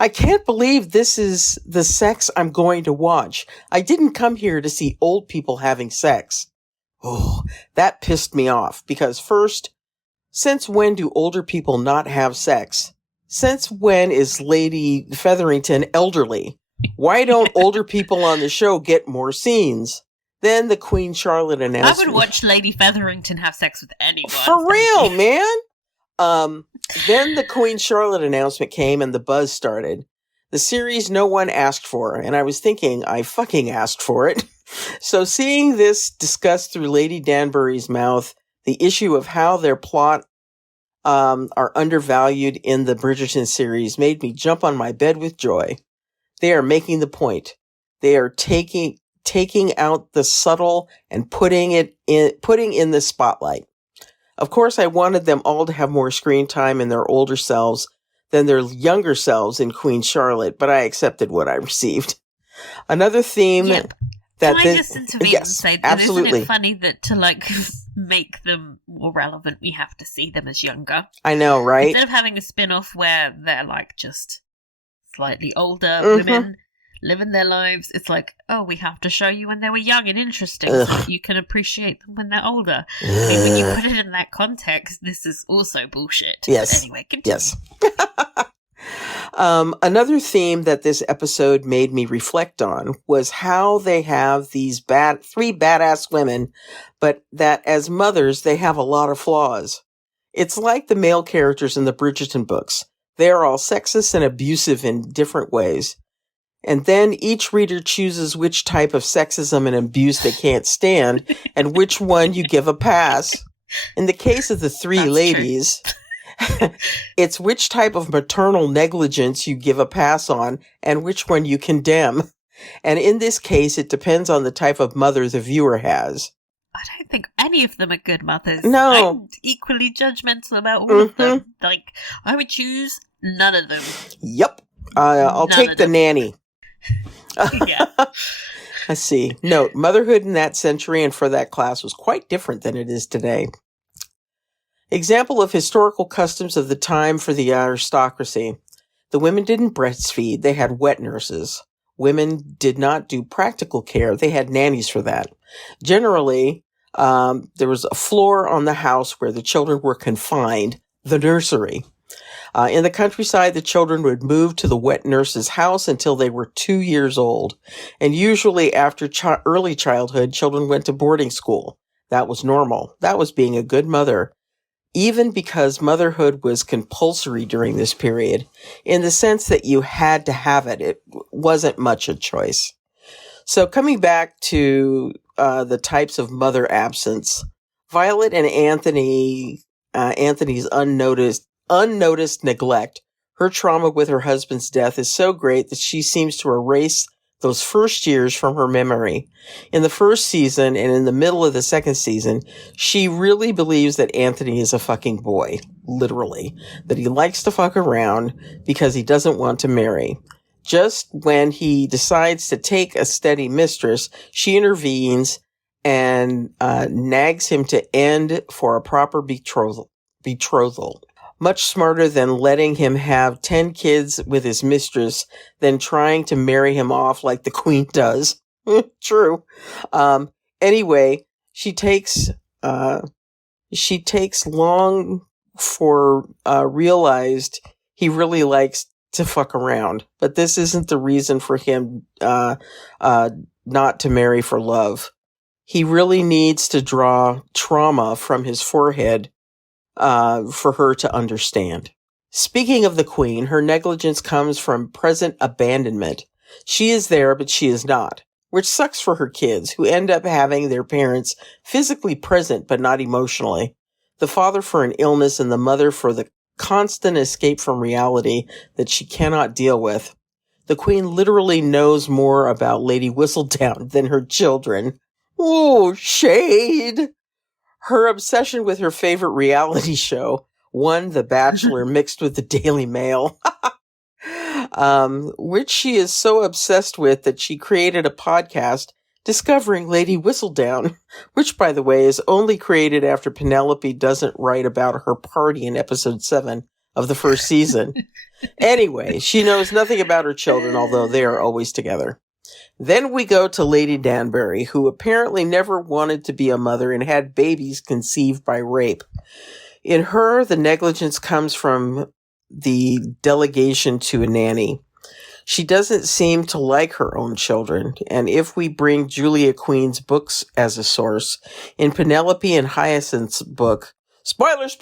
I can't believe this is the sex I'm going to watch. I didn't come here to see old people having sex. Oh, that pissed me off because first, since when do older people not have sex? Since when is Lady Featherington elderly? Why don't older people on the show get more scenes? Then the Queen Charlotte announcement. I would watch Lady Featherington have sex with anyone. For real, man. Then the Queen Charlotte announcement came and the buzz started. The series no one asked for, and I was thinking I fucking asked for it. So seeing this discussed through Lady Danbury's mouth, the issue of how their plot are undervalued in the Bridgerton series made me jump on my bed with joy. They are making the point. They are taking out the subtle and putting in the spotlight. Of course, I wanted them all to have more screen time in their older selves than their younger selves in Queen Charlotte, but I accepted what I received. Another theme that Can I just intervene and say that absolutely. Isn't it funny that to make them more relevant, we have to see them as younger? I know, right? Instead of having a spin-off where they're just slightly older women living their lives, it's we have to show you when they were young and interesting so that you can appreciate them when they're older. I mean, when you put it in that context, this is also bullshit. Yes. But anyway, continue. Yes. Another theme that this episode made me reflect on was how they have these three badass women, but that as mothers, they have a lot of flaws. It's like the male characters in the Bridgerton books. They are all sexist and abusive in different ways. And then each reader chooses which type of sexism and abuse they can't stand and which one you give a pass. In the case of the three ladies, it's which type of maternal negligence you give a pass on and which one you condemn. And in this case, it depends on the type of mother the viewer has. I don't think any of them are good mothers. No. I'm equally judgmental about all of them. I would choose none of them. Yep. I'll take the nanny. Yeah. Let's see. Note, motherhood in that century and for that class was quite different than it is today. Example of historical customs of the time for the aristocracy. The women didn't breastfeed. They had wet nurses. Women did not do practical care. They had nannies for that. Generally, there was a floor on the house where the children were confined, the nursery. In the countryside, the children would move to the wet nurse's house until they were 2 years old. And usually after early childhood, children went to boarding school. That was normal. That was being a good mother. Even because motherhood was compulsory during this period, in the sense that you had to have it. It wasn't much a choice. So coming back to the types of mother absence, Violet and Anthony's unnoticed neglect, her trauma with her husband's death is so great that she seems to erase those first years from her memory. In the first season and in the middle of the second season, she really believes that Anthony is a fucking boy, literally, that he likes to fuck around because he doesn't want to marry. Just when he decides to take a steady mistress, she intervenes and nags him to end for a proper betrothal. Much smarter than letting him have 10 kids with his mistress than trying to marry him off like the queen does. True. Anyway, she takes long for realized he really likes to fuck around, but this isn't the reason for him not to marry for love. He really needs to draw trauma from his forehead for her to understand. Speaking of the queen, her negligence comes from present abandonment. She is there, but she is not, which sucks for her kids, who end up having their parents physically present, but not emotionally. The father for an illness and the mother for the constant escape from reality that she cannot deal with. The queen literally knows more about Lady Whistledown than her children. Oh, shade! Her obsession with her favorite reality show, one The Bachelor mixed with the Daily Mail, which she is so obsessed with that she created a podcast discovering Lady Whistledown, which, by the way, is only created after Penelope doesn't write about her party in episode 7 of the first season. Anyway, she knows nothing about her children, although they are always together. Then we go to Lady Danbury, who apparently never wanted to be a mother and had babies conceived by rape. In her, the negligence comes from the delegation to a nanny. She doesn't seem to like her own children, and if we bring Julia Queen's books as a source, in Penelope and Hyacinth's book, spoilers,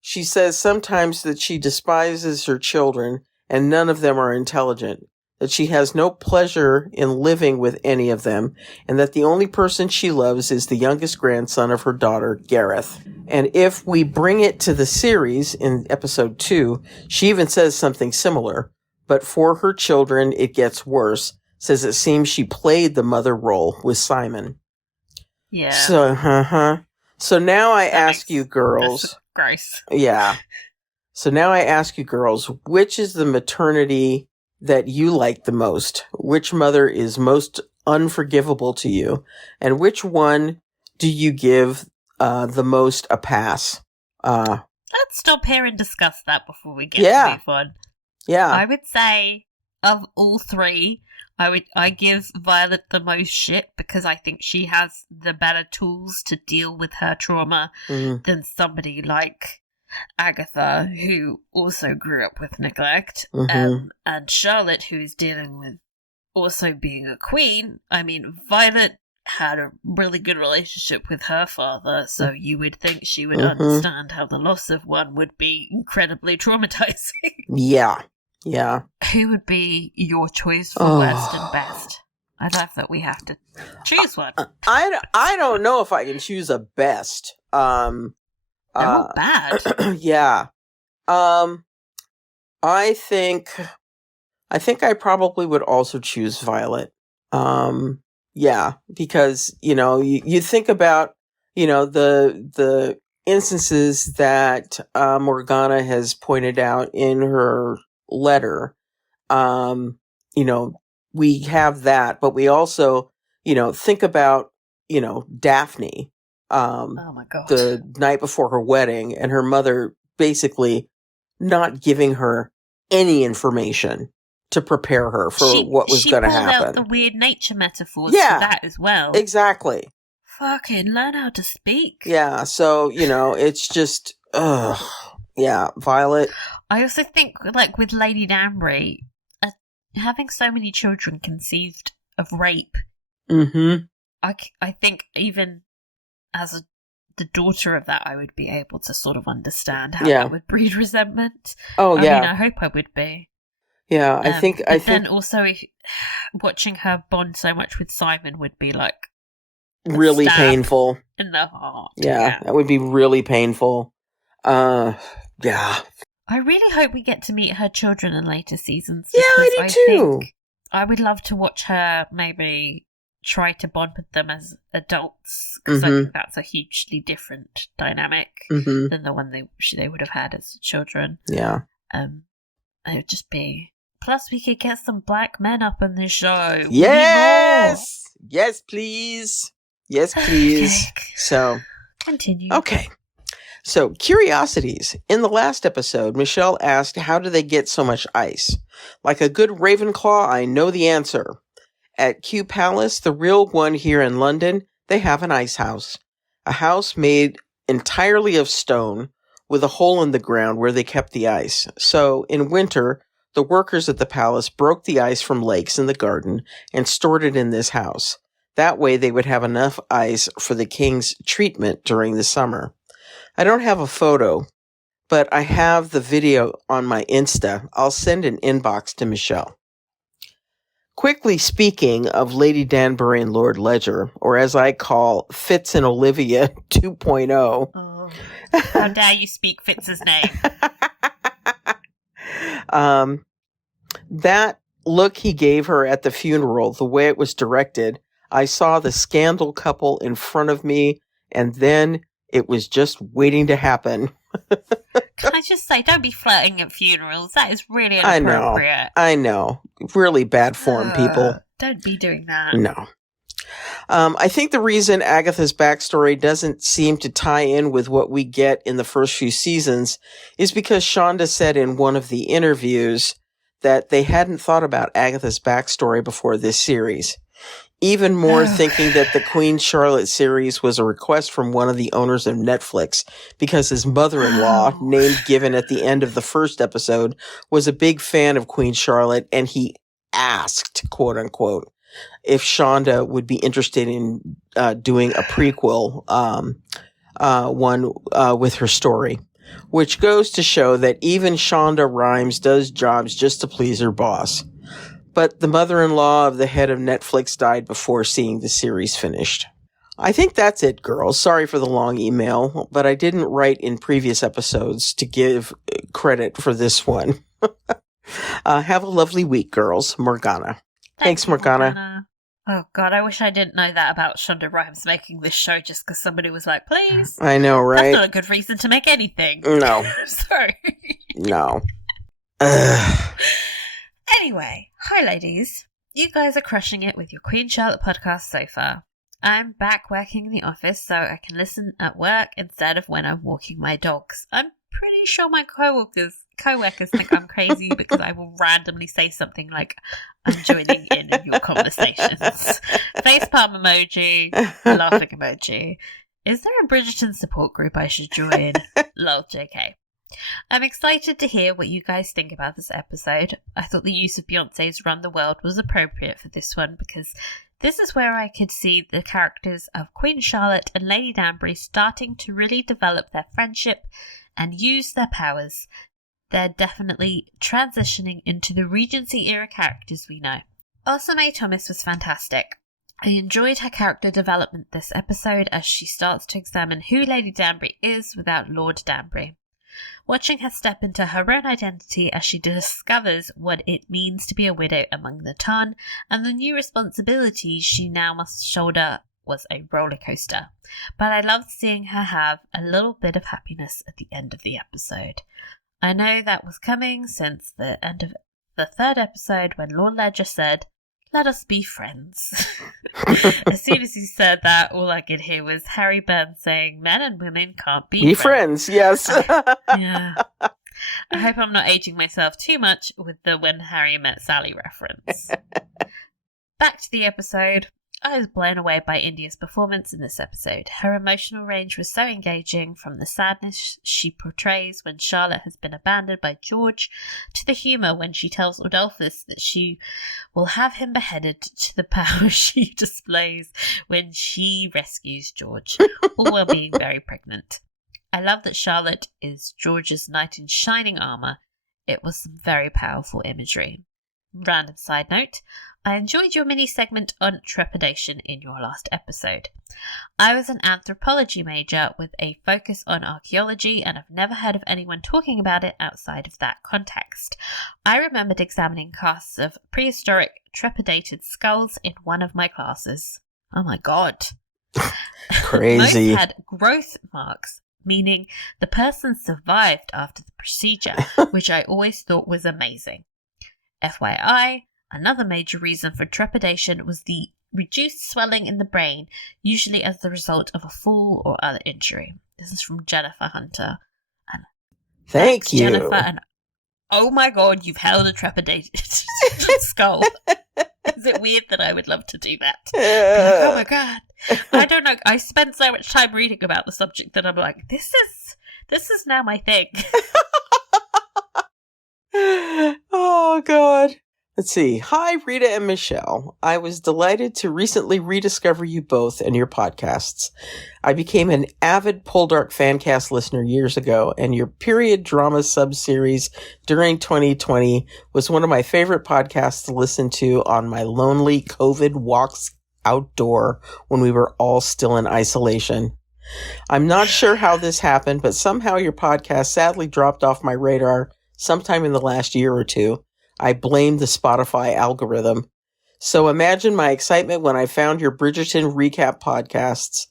she says sometimes that she despises her children and none of them are intelligent, that she has no pleasure in living with any of them, and that the only person she loves is the youngest grandson of her daughter, Gareth. And if we bring it to the series in episode 2, she even says something similar, but for her children, it gets worse, says it seems she played the mother role with Simon. Yeah. So now I ask you girls. Gross. Yeah. So now I ask you girls, which is the maternity that you like the most? Which mother is most unforgivable to you? And which one do you give the most a pass? Let's stop here and discuss that before we get to move on. Yeah. I would say of all three, I give Violet the most shit because I think she has the better tools to deal with her trauma than somebody like Agatha, who also grew up with neglect, and Charlotte, who is dealing with also being a queen. I mean, Violet had a really good relationship with her father, so you would think she would understand how the loss of one would be incredibly traumatizing. Yeah. Who would be your choice for worst and best? I love that we have to choose one. I don't know if I can choose a best. They're all bad. Yeah. I think I probably would also choose Violet. Yeah, because, you think about, the instances that Morgana has pointed out in her letter. We have that, but we also, think about, Daphne. Oh my God. The night before her wedding, and her mother basically not giving her any information to prepare her for what was going to happen. She pulled out the weird nature metaphors for that as well. Exactly. Fucking learn how to speak. Yeah, so, it's just, yeah, Violet. I also think, like, with Lady Danbury, having so many children conceived of rape, I think even as the daughter of that, I would be able to sort of understand how that would breed resentment. Oh, yeah. I mean, I hope I would be. Yeah, I think. Then also, watching her bond so much with Simon would be like really painful in the heart. Yeah, that would be really painful. Yeah. I really hope we get to meet her children in later seasons. Yeah, I do too. I would love to watch her maybe try to bond with them as adults, because I think that's a hugely different dynamic than the one they would have had as children. Yeah. It would just be. Plus, we could get some black men up in this show. Yes! Yes, please. Yes, please. Okay. So. Continue. Okay. So, curiosities. In the last episode, Michele asked, how do they get so much ice? Like a good Ravenclaw, I know the answer. At Q Palace, the real one here in London, they have an ice house. A house made entirely of stone with a hole in the ground where they kept the ice. So, in winter, the workers at the palace broke the ice from lakes in the garden and stored it in this house. That way they would have enough ice for the king's treatment during the summer. I don't have a photo, but I have the video on my Insta. I'll send an inbox to Michele. Quickly speaking of Lady Danbury and Lord Ledger, or as I call Fitz and Olivia 2.0. Oh, how dare you speak Fitz's name? That look he gave her at the funeral, the way it was directed, I saw the scandal couple in front of me, and then it was just waiting to happen. Can I just say, don't be flirting at funerals. That is really inappropriate. I know. Really bad form, people. Don't be doing that. No. I think the reason Agatha's backstory doesn't seem to tie in with what we get in the first few seasons is because Shonda said in one of the interviews that they hadn't thought about Agatha's backstory before this series. even more thinking that the Queen Charlotte series was a request from one of the owners of Netflix because his mother-in-law, name given at the end of the first episode, was a big fan of Queen Charlotte, and he asked, quote unquote, if Shonda would be interested in doing a prequel one with her story, which goes to show that even Shonda Rhimes does jobs just to please her boss. But the mother-in-law of the head of Netflix died before seeing the series finished. I think that's it, girls. Sorry for the long email, but I didn't write in previous episodes to give credit for this one. Have a lovely week, girls. Morgana. Thanks, Morgana. Oh, God, I wish I didn't know that about Shonda Rhimes making this show just because somebody was like, please. I know, right? That's not a good reason to make anything. No. Sorry. No. Anyway, hi, ladies. You guys are crushing it with your Queen Charlotte podcast so far. I'm back working in the office so I can listen at work instead of when I'm walking my dogs. I'm pretty sure my co-workers think I'm crazy because I will randomly say something like, I'm joining in your conversations. Facepalm emoji, laughing emoji. Is there a Bridgerton support group I should join? Lol, JK. I'm excited to hear what you guys think about this episode. I thought the use of Beyonce's Run the World was appropriate for this one because this is where I could see the characters of Queen Charlotte and Lady Danbury starting to really develop their friendship and use their powers. They're definitely transitioning into the Regency era characters we know. Also, Mae Thomas was fantastic. I enjoyed her character development this episode as she starts to examine who Lady Danbury is without Lord Danbury. Watching her step into her own identity as she discovers what it means to be a widow among the Tarn and the new responsibilities she now must shoulder was a roller coaster. But I loved seeing her have a little bit of happiness at the end of the episode. I know that was coming since the end of the third episode when Lord Ledger said, "Let us be friends." As soon as he said that, all I could hear was Harry Burns saying, "Men and women can't be friends." Yes. Yeah. I hope I'm not aging myself too much with the When Harry Met Sally reference. Back to the episode. I was blown away by India's performance in this episode. Her emotional range was so engaging, from the sadness she portrays when Charlotte has been abandoned by George, to the humour when she tells Adolphus that she will have him beheaded, to the power she displays when she rescues George, all while being very pregnant. I love that Charlotte is George's knight in shining armour. It was some very powerful imagery. Random side note, I enjoyed your mini segment on trepidation in your last episode. I was an anthropology major with a focus on archaeology, and I've never heard of anyone talking about it outside of that context. I remembered examining casts of prehistoric trepidated skulls in one of my classes. Oh my god. Crazy. Most had growth marks, meaning the person survived after the procedure, which I always thought was amazing. FYI, another major reason for trepidation was the reduced swelling in the brain, usually as the result of a fall or other injury. This is from Jennifer Hunter. And Thank you. Jennifer, and oh my god, you've held a trepidated skull. Is it weird that I would love to do that? Like, oh my god. I don't know. I spent so much time reading about the subject that I'm like, this is now my thing. Oh, God. Let's see. Hi, Rita and Michele. I was delighted to recently rediscover you both and your podcasts. I became an avid Poldark Fancast listener years ago, and your period drama sub-series during 2020 was one of my favorite podcasts to listen to on my lonely COVID walks outdoor when we were all still in isolation. I'm not sure how this happened, but somehow your podcast sadly dropped off my radar sometime in the last year or two. I blame the Spotify algorithm. So imagine my excitement when I found your Bridgerton recap podcasts,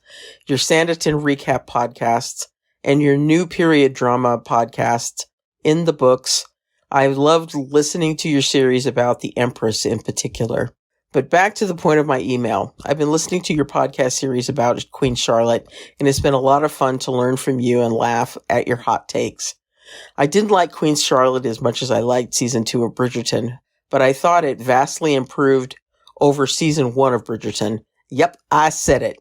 your Sanditon recap podcasts, and your new period drama podcast in the books. I loved listening to your series about the Empress in particular. But back to the point of my email. I've been listening to your podcast series about Queen Charlotte, and it's been a lot of fun to learn from you and laugh at your hot takes. I didn't like Queen Charlotte as much as I liked season 2 of Bridgerton, but I thought it vastly improved over season 1 of Bridgerton. Yep, I said it.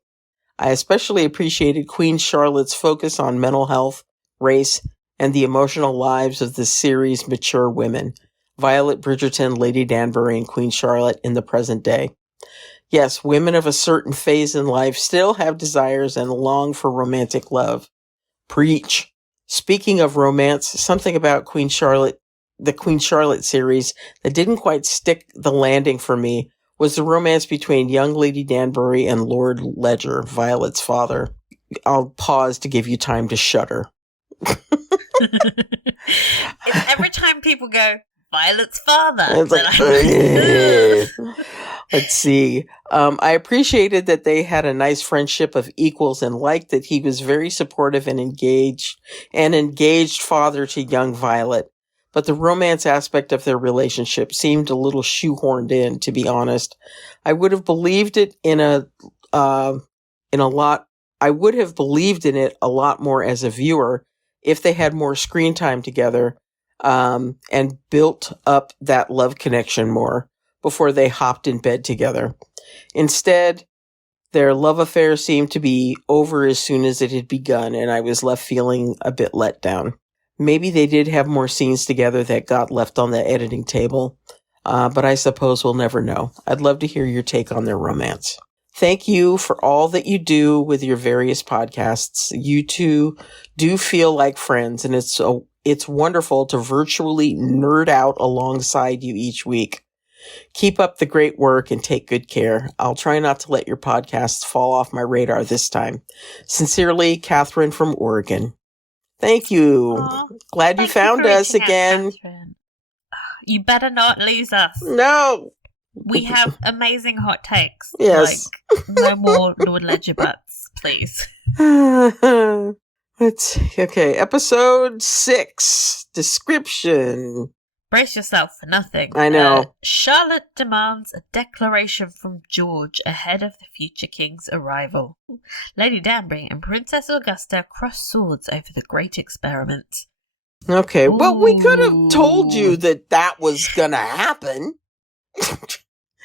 I especially appreciated Queen Charlotte's focus on mental health, race, and the emotional lives of the series' mature women, Violet Bridgerton, Lady Danbury, and Queen Charlotte in the present day. Yes, women of a certain phase in life still have desires and long for romantic love. Preach. Speaking of romance, something about the Queen Charlotte series that didn't quite stick the landing for me was the romance between young Lady Danbury and Lord Ledger, Violet's father. I'll pause to give you time to shudder. It's every time people go, Violet's father. It's like, let's see. I appreciated that they had a nice friendship of equals and liked that he was very supportive and engaged father to young Violet. But the romance aspect of their relationship seemed a little shoehorned in, to be honest. I would have believed it I would have believed in it a lot more as a viewer if they had more screen time together, and built up that love connection more before they hopped in bed together. Instead, their love affair seemed to be over as soon as it had begun, and I was left feeling a bit let down. Maybe they did have more scenes together that got left on the editing table, but I suppose we'll never know. I'd love to hear your take on their romance. Thank you for all that you do with your various podcasts. You two do feel like friends, and it's wonderful to virtually nerd out alongside you each week. Keep up the great work and take good care. I'll try not to let your podcasts fall off my radar this time. Sincerely, Catherine from Oregon. Thank you. Aww. Glad you found us again. You better not lose us. No. We have amazing hot takes. Yes. Like, no more Lord Ledger butts, please. Let's see. Okay, episode 6. Description. Brace yourself for nothing. I know. Charlotte demands a declaration from George ahead of the future king's arrival. Lady Danbury and Princess Augusta cross swords over the great experiment. Okay, well, we could have told you that was gonna happen.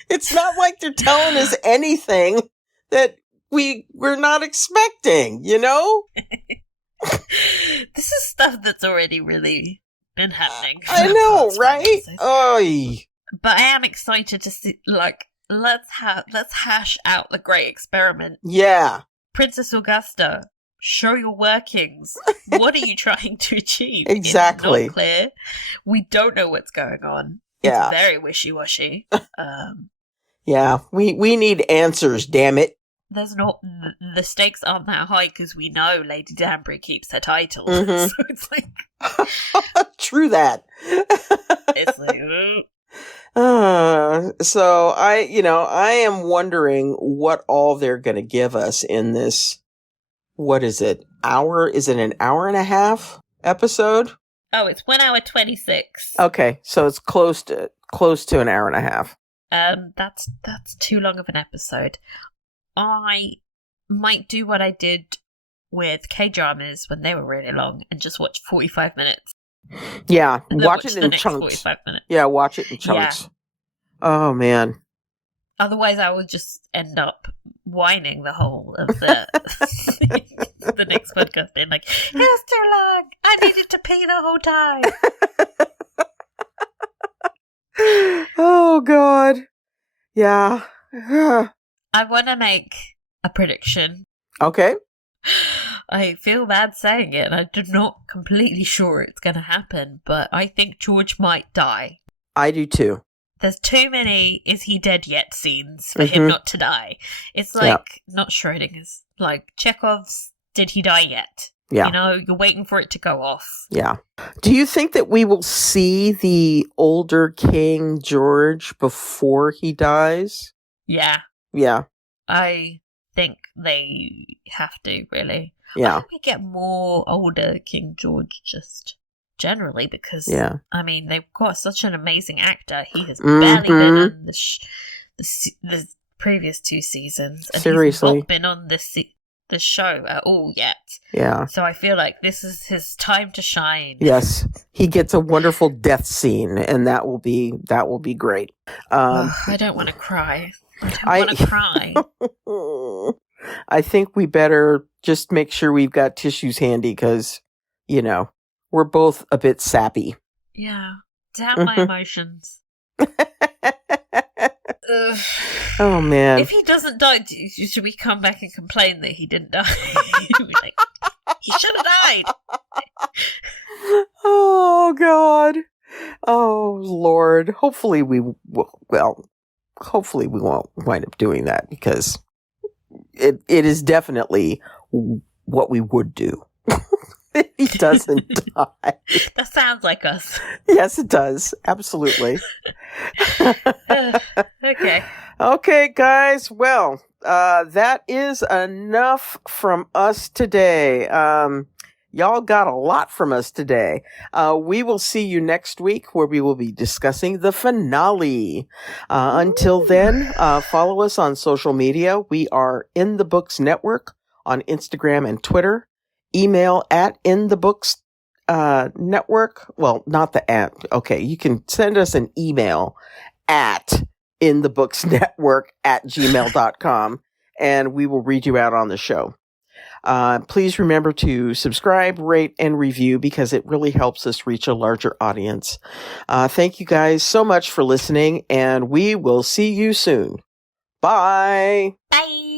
It's not like they're telling us anything that we're not expecting, you know? This is stuff that's already really been happening. I know, right? Oy. But I am excited to see, like, let's hash out the great experiment. Yeah. Princess Augusta, show your workings. What are you trying to achieve? Exactly. It's not clear. We don't know what's going on. Yeah. It's very wishy-washy. Yeah, we need answers, damn it. There's not, the stakes aren't that high because we know Lady Danbury keeps her title. Mm-hmm. So it's like... True that. It's like... So I am wondering what all they're going to give us in this, what is it? Is it an hour and a half episode? Oh, it's 1 hour 26. Okay, so it's close to an hour and a half. That's too long of an episode. I might do what I did with K-dramas when they were really long and just watch 45 minutes. Yeah, watch watch it in next chunks. 45 minutes. Yeah, watch it in chunks. Yeah. Oh, man. Otherwise, I would just end up whining the whole of the the next podcast, being like, "It was too long. I needed to pee the whole time." Oh, God. Yeah. I want to make a prediction. Okay. I feel bad saying it, and I'm not completely sure it's going to happen, but I think George might die. I do too. There's too many "is he dead yet" scenes for him not to die. It's like, not Schrodinger's, like Chekhov's "did he die yet?" Yeah. You know, you're waiting for it to go off. Yeah. Do you think that we will see the older King George before he dies? Yeah. Yeah. I think they have to, really. Yeah. I hope we get more older King George just generally because, I mean, they've got such an amazing actor. He has barely been on the previous 2 seasons. And seriously. He's not been on the show at all yet. Yeah. So I feel like this is his time to shine. Yes. He gets a wonderful death scene, and that will be great. I don't want to cry. I don't want to cry. I think we better just make sure we've got tissues handy because, we're both a bit sappy. Yeah. Damn my emotions. Oh, man. If he doesn't die, should we come back and complain that he didn't die? Like, he should have died. Oh, God. Oh, Lord. Hopefully we won't wind up doing that because it is definitely what we would do. He doesn't die. That sounds like us. Yes, it does. Absolutely. Okay. Okay, guys. Well, that is enough from us today. Y'all got a lot from us today. We will see you next week where we will be discussing the finale. Until then, follow us on social media. We are In the Books Network on Instagram and Twitter. Email at inthebooks network. Well, not the at. Okay, you can send us an email at inthebooksnetwork@gmail.com and we will read you out on the show. Please remember to subscribe, rate, and review because it really helps us reach a larger audience. Thank you guys so much for listening, and we will see you soon. Bye. Bye.